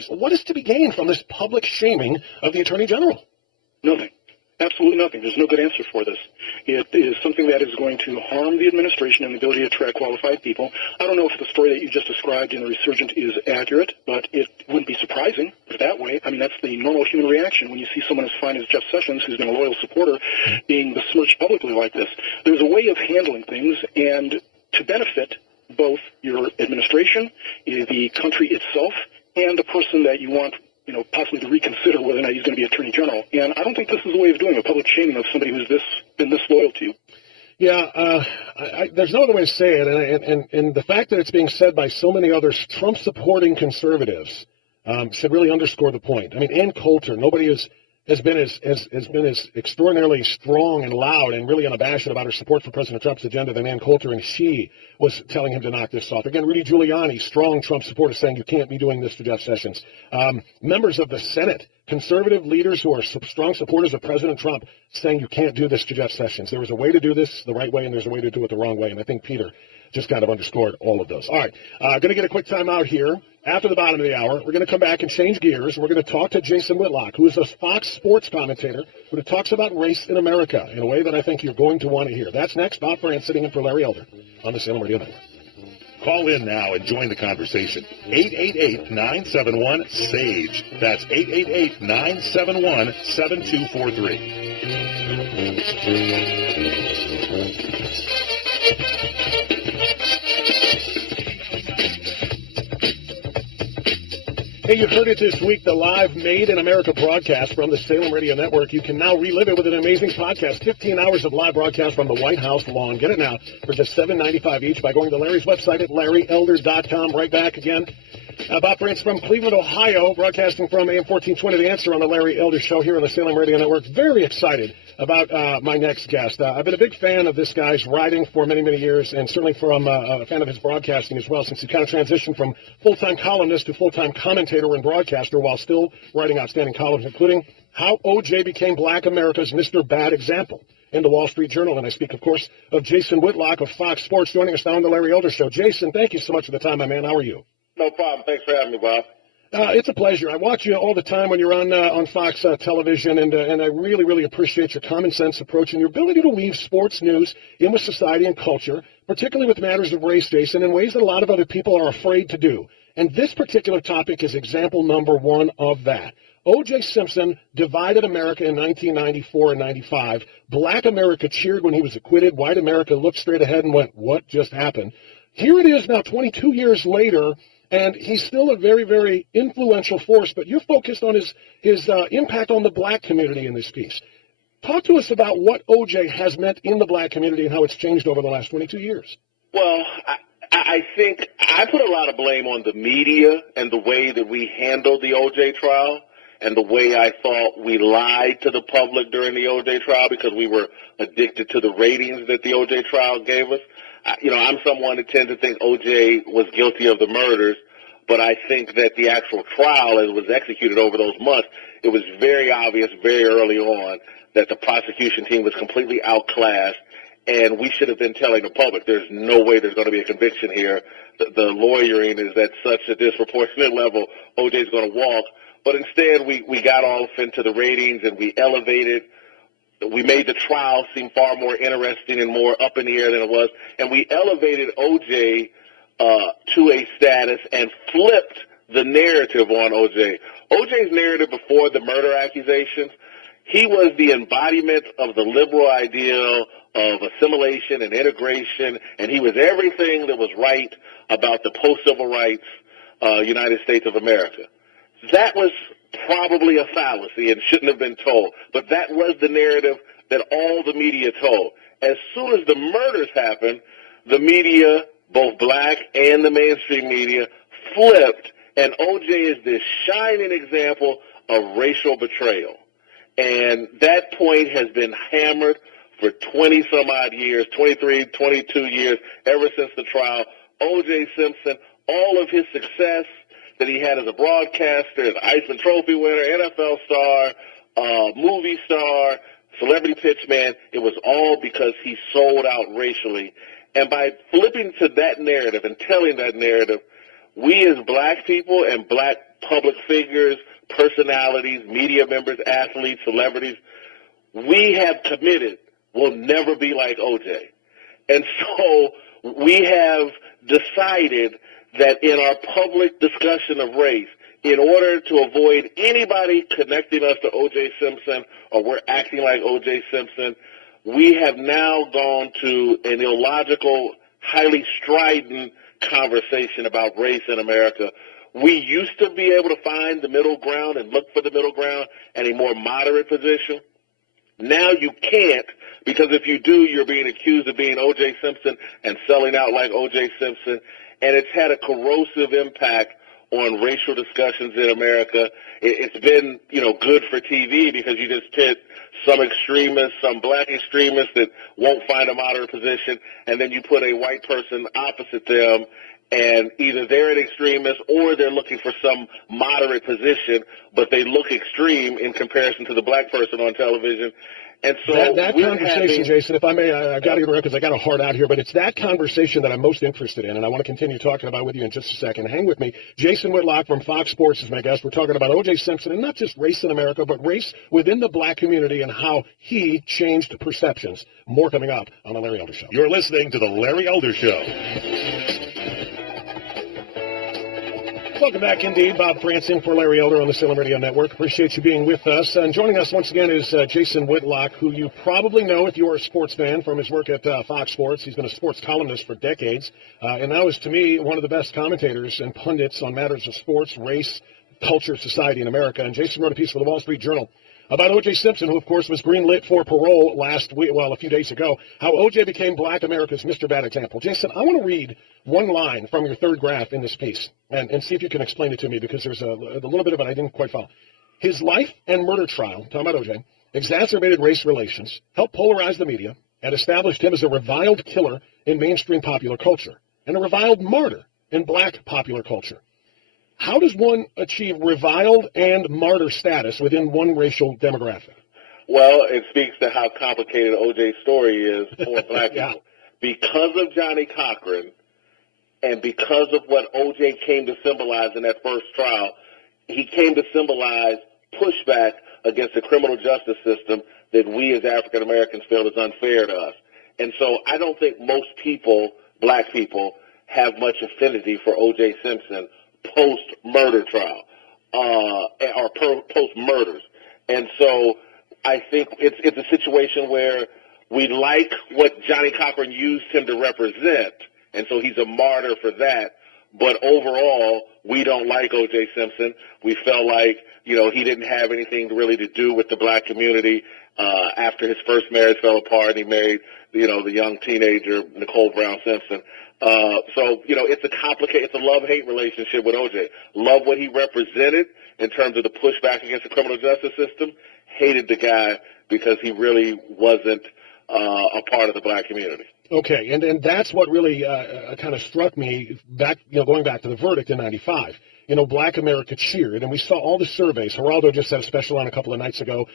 What is to be gained from this public shaming of the Attorney General? Nothing. Absolutely nothing. There's no good answer for this. It is something that is going to harm the administration and the ability to attract qualified people. I don't know if the story that you just described in the Resurgent is accurate, but it wouldn't be surprising that way. I mean, that's the normal human reaction when you see someone as fine as Jeff Sessions, who's been a loyal supporter, being besmirched publicly like this. There's a way of handling things, and to benefit both your administration, the country itself, and the person that you want possibly to reconsider whether or not he's going to be Attorney General. And I don't think this is a way of doing a public shaming of somebody who's been this loyal to you. Yeah, there's no other way to say it, and the fact that it's being said by so many other Trump-supporting conservatives should really underscore the point. I mean, Ann Coulter, nobody has been as extraordinarily strong and loud and really unabashed about her support for President Trump's agenda than Ann Coulter, and she was telling him to knock this off. Again, Rudy Giuliani, strong Trump supporter, saying you can't be doing this to Jeff Sessions. Members of the Senate, conservative leaders who are strong supporters of President Trump, saying you can't do this to Jeff Sessions. There was a way to do this the right way, and there's a way to do it the wrong way, and I think Peter just kind of underscored all of those. All right, going to get a quick time out here. After the bottom of the hour, we're going to come back and change gears, and we're going to talk to Jason Whitlock, who is a Fox Sports commentator who talks about race in America in a way that I think you're going to want to hear. That's next. Bob Brandt sitting in for Larry Elder on the Salem Radio Network. Call in now and join the conversation. 888-971-SAGE. That's 888-971-7243. Hey, you've heard it this week, the live Made in America broadcast from the Salem Radio Network. You can now relive it with an amazing podcast, 15 hours of live broadcast from the White House lawn. Get it now for just $7.95 each by going to Larry's website at LarryElder.com. Right back again. Bob Brandt from Cleveland, Ohio, broadcasting from AM 1420, The Answer on the Larry Elder Show here on the Salem Radio Network. Very excited about my next guest. I've been a big fan of this guy's writing for many, many years, and certainly from a fan of his broadcasting as well, since he kind of transitioned from full-time columnist to full-time commentator and broadcaster while still writing outstanding columns, including How O.J. Became Black America's Mr. Bad Example in the Wall Street Journal. And I speak, of course, of Jason Whitlock of Fox Sports, joining us now on the Larry Elder Show. Jason, thank you so much for the time, my man. How are you? No problem. Thanks for having me, Bob. It's a pleasure. I watch you all the time when you're on Fox television, and I really, really appreciate your common sense approach and your ability to weave sports news in with society and culture, particularly with matters of race, Jason, in ways that a lot of other people are afraid to do. And this particular topic is example number one of that. O.J. Simpson divided America in 1994 and 95. Black America cheered when he was acquitted. White America looked straight ahead and went, what just happened? Here it is now, 22 years later, and he's still a very, very influential force, but you're focused on his impact on the black community in this piece. Talk to us about what O.J. has meant in the black community and how it's changed over the last 22 years. Well, I think I put a lot of blame on the media and the way that we handled the O.J. trial and the way I thought we lied to the public during the O.J. trial because we were addicted to the ratings that the O.J. trial gave us. I'm someone that tends to think O.J. was guilty of the murders, but I think that the actual trial, as it was executed over those months, it was very obvious very early on that the prosecution team was completely outclassed, and we should have been telling the public there's no way there's going to be a conviction here. The lawyering is at such a disproportionate level, O.J.'s going to walk. But instead, we got off into the ratings, and we elevated. We made the trial seem far more interesting and more up in the air than it was, and we elevated O.J. To a status and flipped the narrative on O.J. O.J.'s narrative before the murder accusations, he was the embodiment of the liberal ideal of assimilation and integration, and he was everything that was right about the post-civil rights United States of America. That was probably a fallacy and shouldn't have been told, but that was the narrative that all the media told. As soon as the murders happened, the media, both black and the mainstream media, flipped, and O.J. is this shining example of racial betrayal. And that point has been hammered for 20-some-odd years, 23, 22 years, ever since the trial. O.J. Simpson, all of his success that he had as a broadcaster, as Heisman Trophy winner, NFL star, movie star, celebrity pitchman, it was all because he sold out racially. And by flipping to that narrative and telling that narrative, we as black people and black public figures, personalities, media members, athletes, celebrities, we have committed we'll never be like OJ. And so we have decided that in our public discussion of race, in order to avoid anybody connecting us to O.J. Simpson or we're acting like O.J. Simpson, we have now gone to an illogical, highly strident conversation about race in America. We used to be able to find the middle ground and look for the middle ground and a more moderate position. Now you can't, because if you do, you're being accused of being O.J. Simpson and selling out like O.J. Simpson, and it's had a corrosive impact on racial discussions in America. It's been, good for TV because you just pit some extremists, some black extremists that won't find a moderate position, and then you put a white person opposite them, and either they're an extremist or they're looking for some moderate position, but they look extreme in comparison to the black person on television. And so that conversation, Jason, if I may, I've got to get around because I got a heart out here, but it's that conversation that I'm most interested in, and I want to continue talking about with you in just a second. Hang with me. Jason Whitlock from Fox Sports is my guest. We're talking about O.J. Simpson, and not just race in America, but race within the black community and how he changed perceptions. More coming up on The Larry Elder Show. You're listening to The Larry Elder Show. Welcome back indeed. Bob Francing for Larry Elder on the Salem Radio Network. Appreciate you being with us. And joining us once again is Jason Whitlock, who you probably know if you are a sports fan from his work at Fox Sports. He's been a sports columnist for decades, and now is, to me, one of the best commentators and pundits on matters of sports, race, culture, society in America. And Jason wrote a piece for the Wall Street Journal about O.J. Simpson, who, of course, was greenlit for parole a few days ago, how O.J. became black America's Mr. Bad Example. Jason, I want to read one line from your third graph in this piece and see if you can explain it to me, because there's a little bit of it I didn't quite follow. His life and murder trial, talking about O.J., exacerbated race relations, helped polarize the media, and established him as a reviled killer in mainstream popular culture and a reviled martyr in black popular culture. How does one achieve reviled and martyr status within one racial demographic? Well, it speaks to how complicated O.J.'s story is for black people. Because of Johnny Cochran and because of what O.J. came to symbolize in that first trial, he came to symbolize pushback against the criminal justice system that we as African Americans feel is unfair to us. And so I don't think most people, black people, have much affinity for O.J. Simpson post-murder trial or post-murders. And so I think it's a situation where we like what Johnny Cochran used him to represent, and so he's a martyr for that. But overall, we don't like O.J. Simpson. We felt like, he didn't have anything really to do with the black community. After his first marriage fell apart, he married, the young teenager, Nicole Brown Simpson. So it's a love-hate relationship with O.J. Love what he represented in terms of the pushback against the criminal justice system. Hated the guy because he really wasn't a part of the black community. Okay, and that's what really kind of struck me back, going back to the verdict in '95. Black America cheered, and we saw all the surveys. Geraldo just had a special on a couple of nights ago,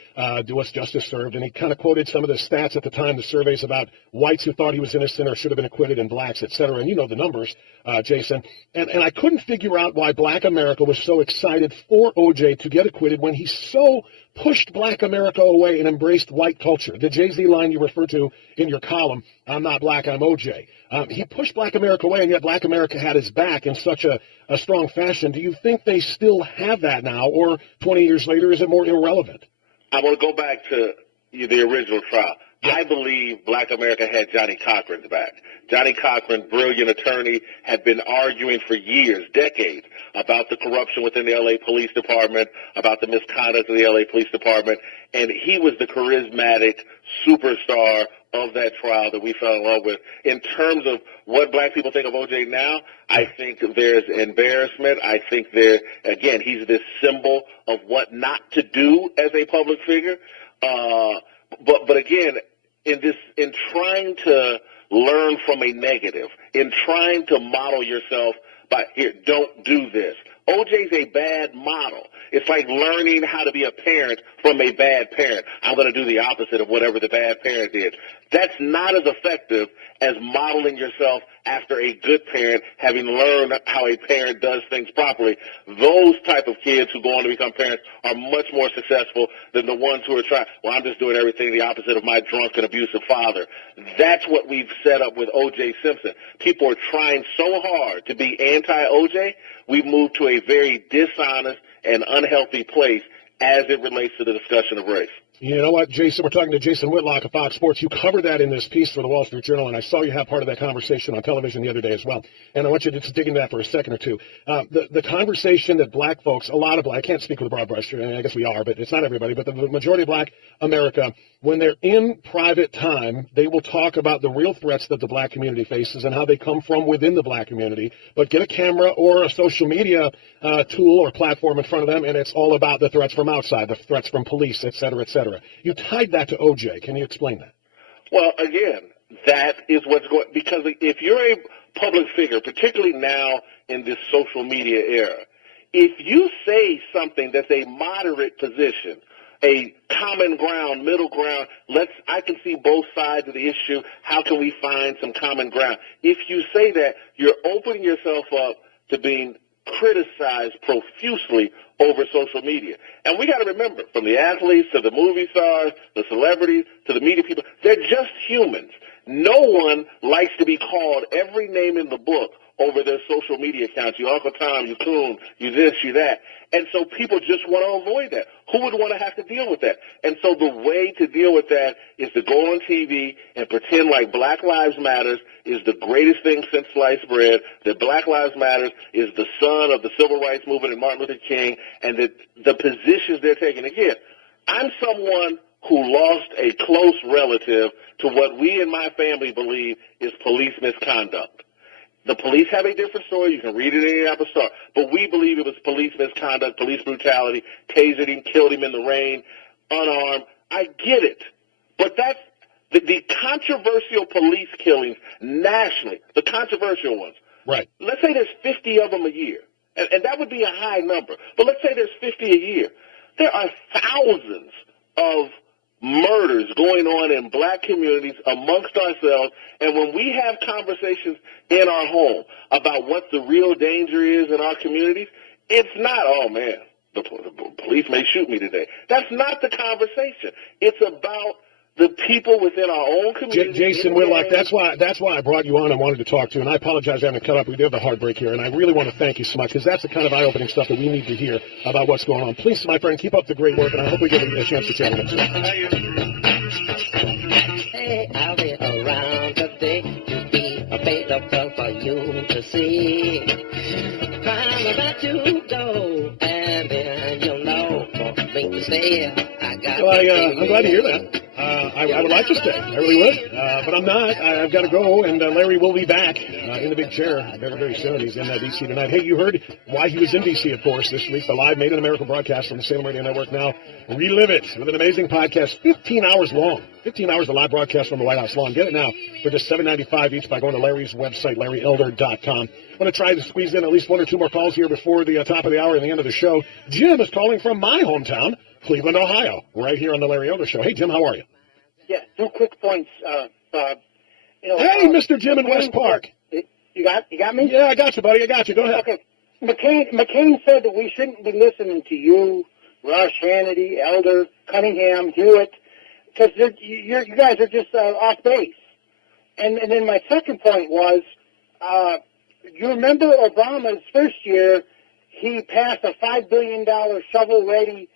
Do Us Justice Served, and he kind of quoted some of the stats at the time, the surveys about whites who thought he was innocent or should have been acquitted, and blacks, et cetera. And you know the numbers, Jason. And I couldn't figure out why Black America was so excited for O.J. to get acquitted when he so pushed Black America away and embraced white culture. The Jay-Z line you refer to in your column, I'm not black, I'm O.J. He pushed Black America away, and yet Black America had his back in such a strong fashion. Do you think they still have that now, or 20 years later, is it more irrelevant? I want to go back to the original trial. Yeah. I believe Black America had Johnny Cochran's back. Johnny Cochran, brilliant attorney, had been arguing for years, decades, about the corruption within the L.A. Police Department, about the misconduct of the L.A. Police Department, and he was the charismatic superstar of that trial that we fell in love with. In terms of what black people think of O.J. now, I think there's embarrassment. I think he's this symbol of what not to do as a public figure. But again, in trying to learn from a negative, in trying to model yourself by, here, don't do this, OJ's a bad model. It's like learning how to be a parent from a bad parent. I'm going to do the opposite of whatever the bad parent did. That's not as effective as modeling yourself after a good parent, having learned how a parent does things properly. Those type of kids who go on to become parents are much more successful than the ones who are trying, well, I'm just doing everything the opposite of my drunk and abusive father. That's what we've set up with O.J. Simpson. People are trying so hard to be anti-O.J., we've moved to a very dishonest and unhealthy place as it relates to the discussion of race. You know what, Jason? We're talking to Jason Whitlock of Fox Sports. You covered that in this piece for the Wall Street Journal, and I saw you have part of that conversation on television the other day as well. And I want you to just dig into that for a second or two. The conversation that black folks, a lot of black, I can't speak with a broad brush, I guess we are, but it's not everybody, but the majority of black America, when they're in private time, they will talk about the real threats that the black community faces and how they come from within the black community. But get a camera or a social media tool or platform in front of them, and it's all about the threats from outside, the threats from police, et cetera, et cetera. You tied that to O.J. Can you explain that? Well, again, that is what's going, because if you're a public figure, particularly now in this social media era, if you say something that's a moderate position, a common ground, middle ground, I can see both sides of the issue, how can we find some common ground? If you say that, you're opening yourself up to being criticized profusely over social media. And we got to remember, from the athletes to the movie stars, the celebrities, to the media people, they're just humans. No one likes to be called every name in the book over their social media accounts. You Uncle Tom, you Coon, you this, you that. And so people just want to avoid that. Who would want to have to deal with that? And so the way to deal with that is to go on TV and pretend like Black Lives Matter is the greatest thing since sliced bread, that Black Lives Matter is the son of the civil rights movement and Martin Luther King, and that the positions they're taking. Again, I'm someone who lost a close relative to what we in my family believe is police misconduct. The police have a different story. You can read it in the Indianapolis Star. But we believe it was police misconduct, police brutality, tasered him, killed him in the rain, unarmed. I get it. But that's the controversial police killings nationally, the controversial ones. Right. Let's say there's 50 of them a year. And that would be a high number. But let's say there's 50 a year. There are thousands of murders going on in black communities amongst ourselves, and when we have conversations in our home about what the real danger is in our communities, it's not, oh man, the police may shoot me today. That's not the conversation. It's about the people within our own community. Jason Whitlock, that's why I brought you on and wanted to talk to you, and I apologize I haven't cut up. We do have a hard break here, and I really want to thank you so much, because that's the kind of eye-opening stuff that we need to hear about what's going on. Please, my friend, keep up the great work, and I hope we get a chance to chat with you. Hey, I'll be around today to be a faithful for you to see. I'm about to go, and then you'll know for me to stay. I'm glad to hear that. I would like to stay. I really would. But I'm not. I've got to go, and Larry will be back in the big chair very, very soon. He's in D.C. tonight. Hey, you heard why he was in D.C., of course, this week. The live Made in America broadcast from the Salem Radio Network now. Relive it with an amazing podcast, 15 hours long. 15 hours of live broadcast from the White House long. Get it now for just $7.95 each by going to Larry's website, LarryElder.com. I'm going to try to squeeze in at least one or two more calls here before the top of the hour and the end of the show. Jim is calling from my hometown, Cleveland, Ohio, right here on the Larry Elder Show. Hey, Jim, how are you? Yeah, 2 quick points, Bob. Hey, Mr. Jim in West Park. You got me? Yeah, I got you, buddy. I got you. Go ahead. Okay. McCain said that we shouldn't be listening to you, Rush, Hannity, Elder, Cunningham, Hewitt, because you guys are just off base. And then my second point was, you remember Obama's first year, he passed a $5 billion shovel-ready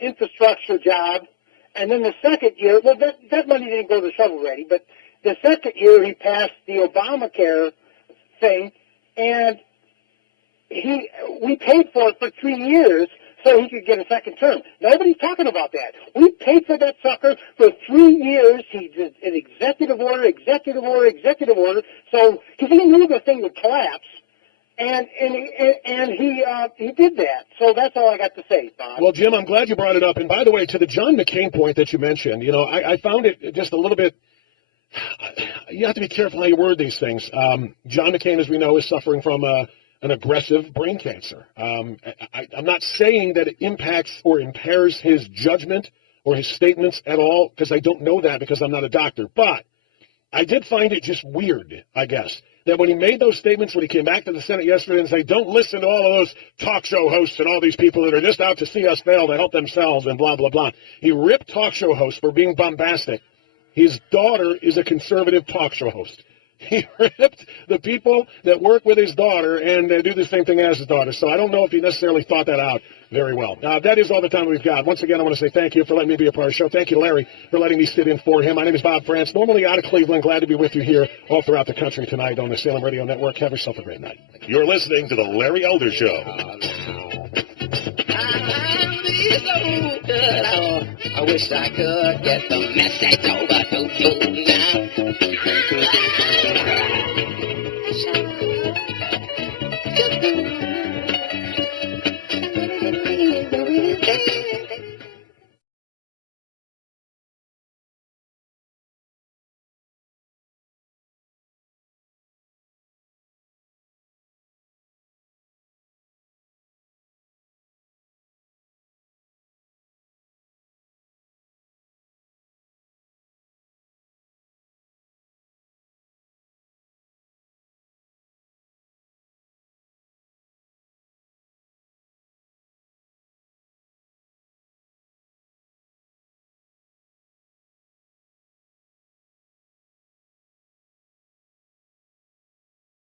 infrastructure job. And then the second year, well, that money didn't go to shovel-ready, but the second year he passed the Obamacare thing, and we paid for it for 3 years so he could get a second term. Nobody's talking about that. We paid for that sucker for 3 years. He did an executive order, so because he knew the thing would collapse. And he did that. So that's all I got to say, Bob. Well, Jim, I'm glad you brought it up. And by the way, to the John McCain point that you mentioned, I found it just a little bit. You have to be careful how you word these things. John McCain, as we know, is suffering from an aggressive brain cancer. I'm not saying that it impacts or impairs his judgment or his statements at all, because I don't know that because I'm not a doctor. But I did find it just weird, I guess, that when he made those statements, when he came back to the Senate yesterday and said, don't listen to all of those talk show hosts and all these people that are just out to see us fail to help themselves and blah, blah, blah. He ripped talk show hosts for being bombastic. His daughter is a conservative talk show host. He ripped the people that work with his daughter and do the same thing as his daughter. So I don't know if he necessarily thought that out very well. That is all the time we've got. Once again, I want to say thank you for letting me be a part of the show. Thank you, Larry, for letting me sit in for him. My name is Bob France, normally out of Cleveland. Glad to be with you here all throughout the country tonight on the Salem Radio Network. Have yourself a great night. You're listening to the Larry Elder Show. I wish I could get the message over to you now.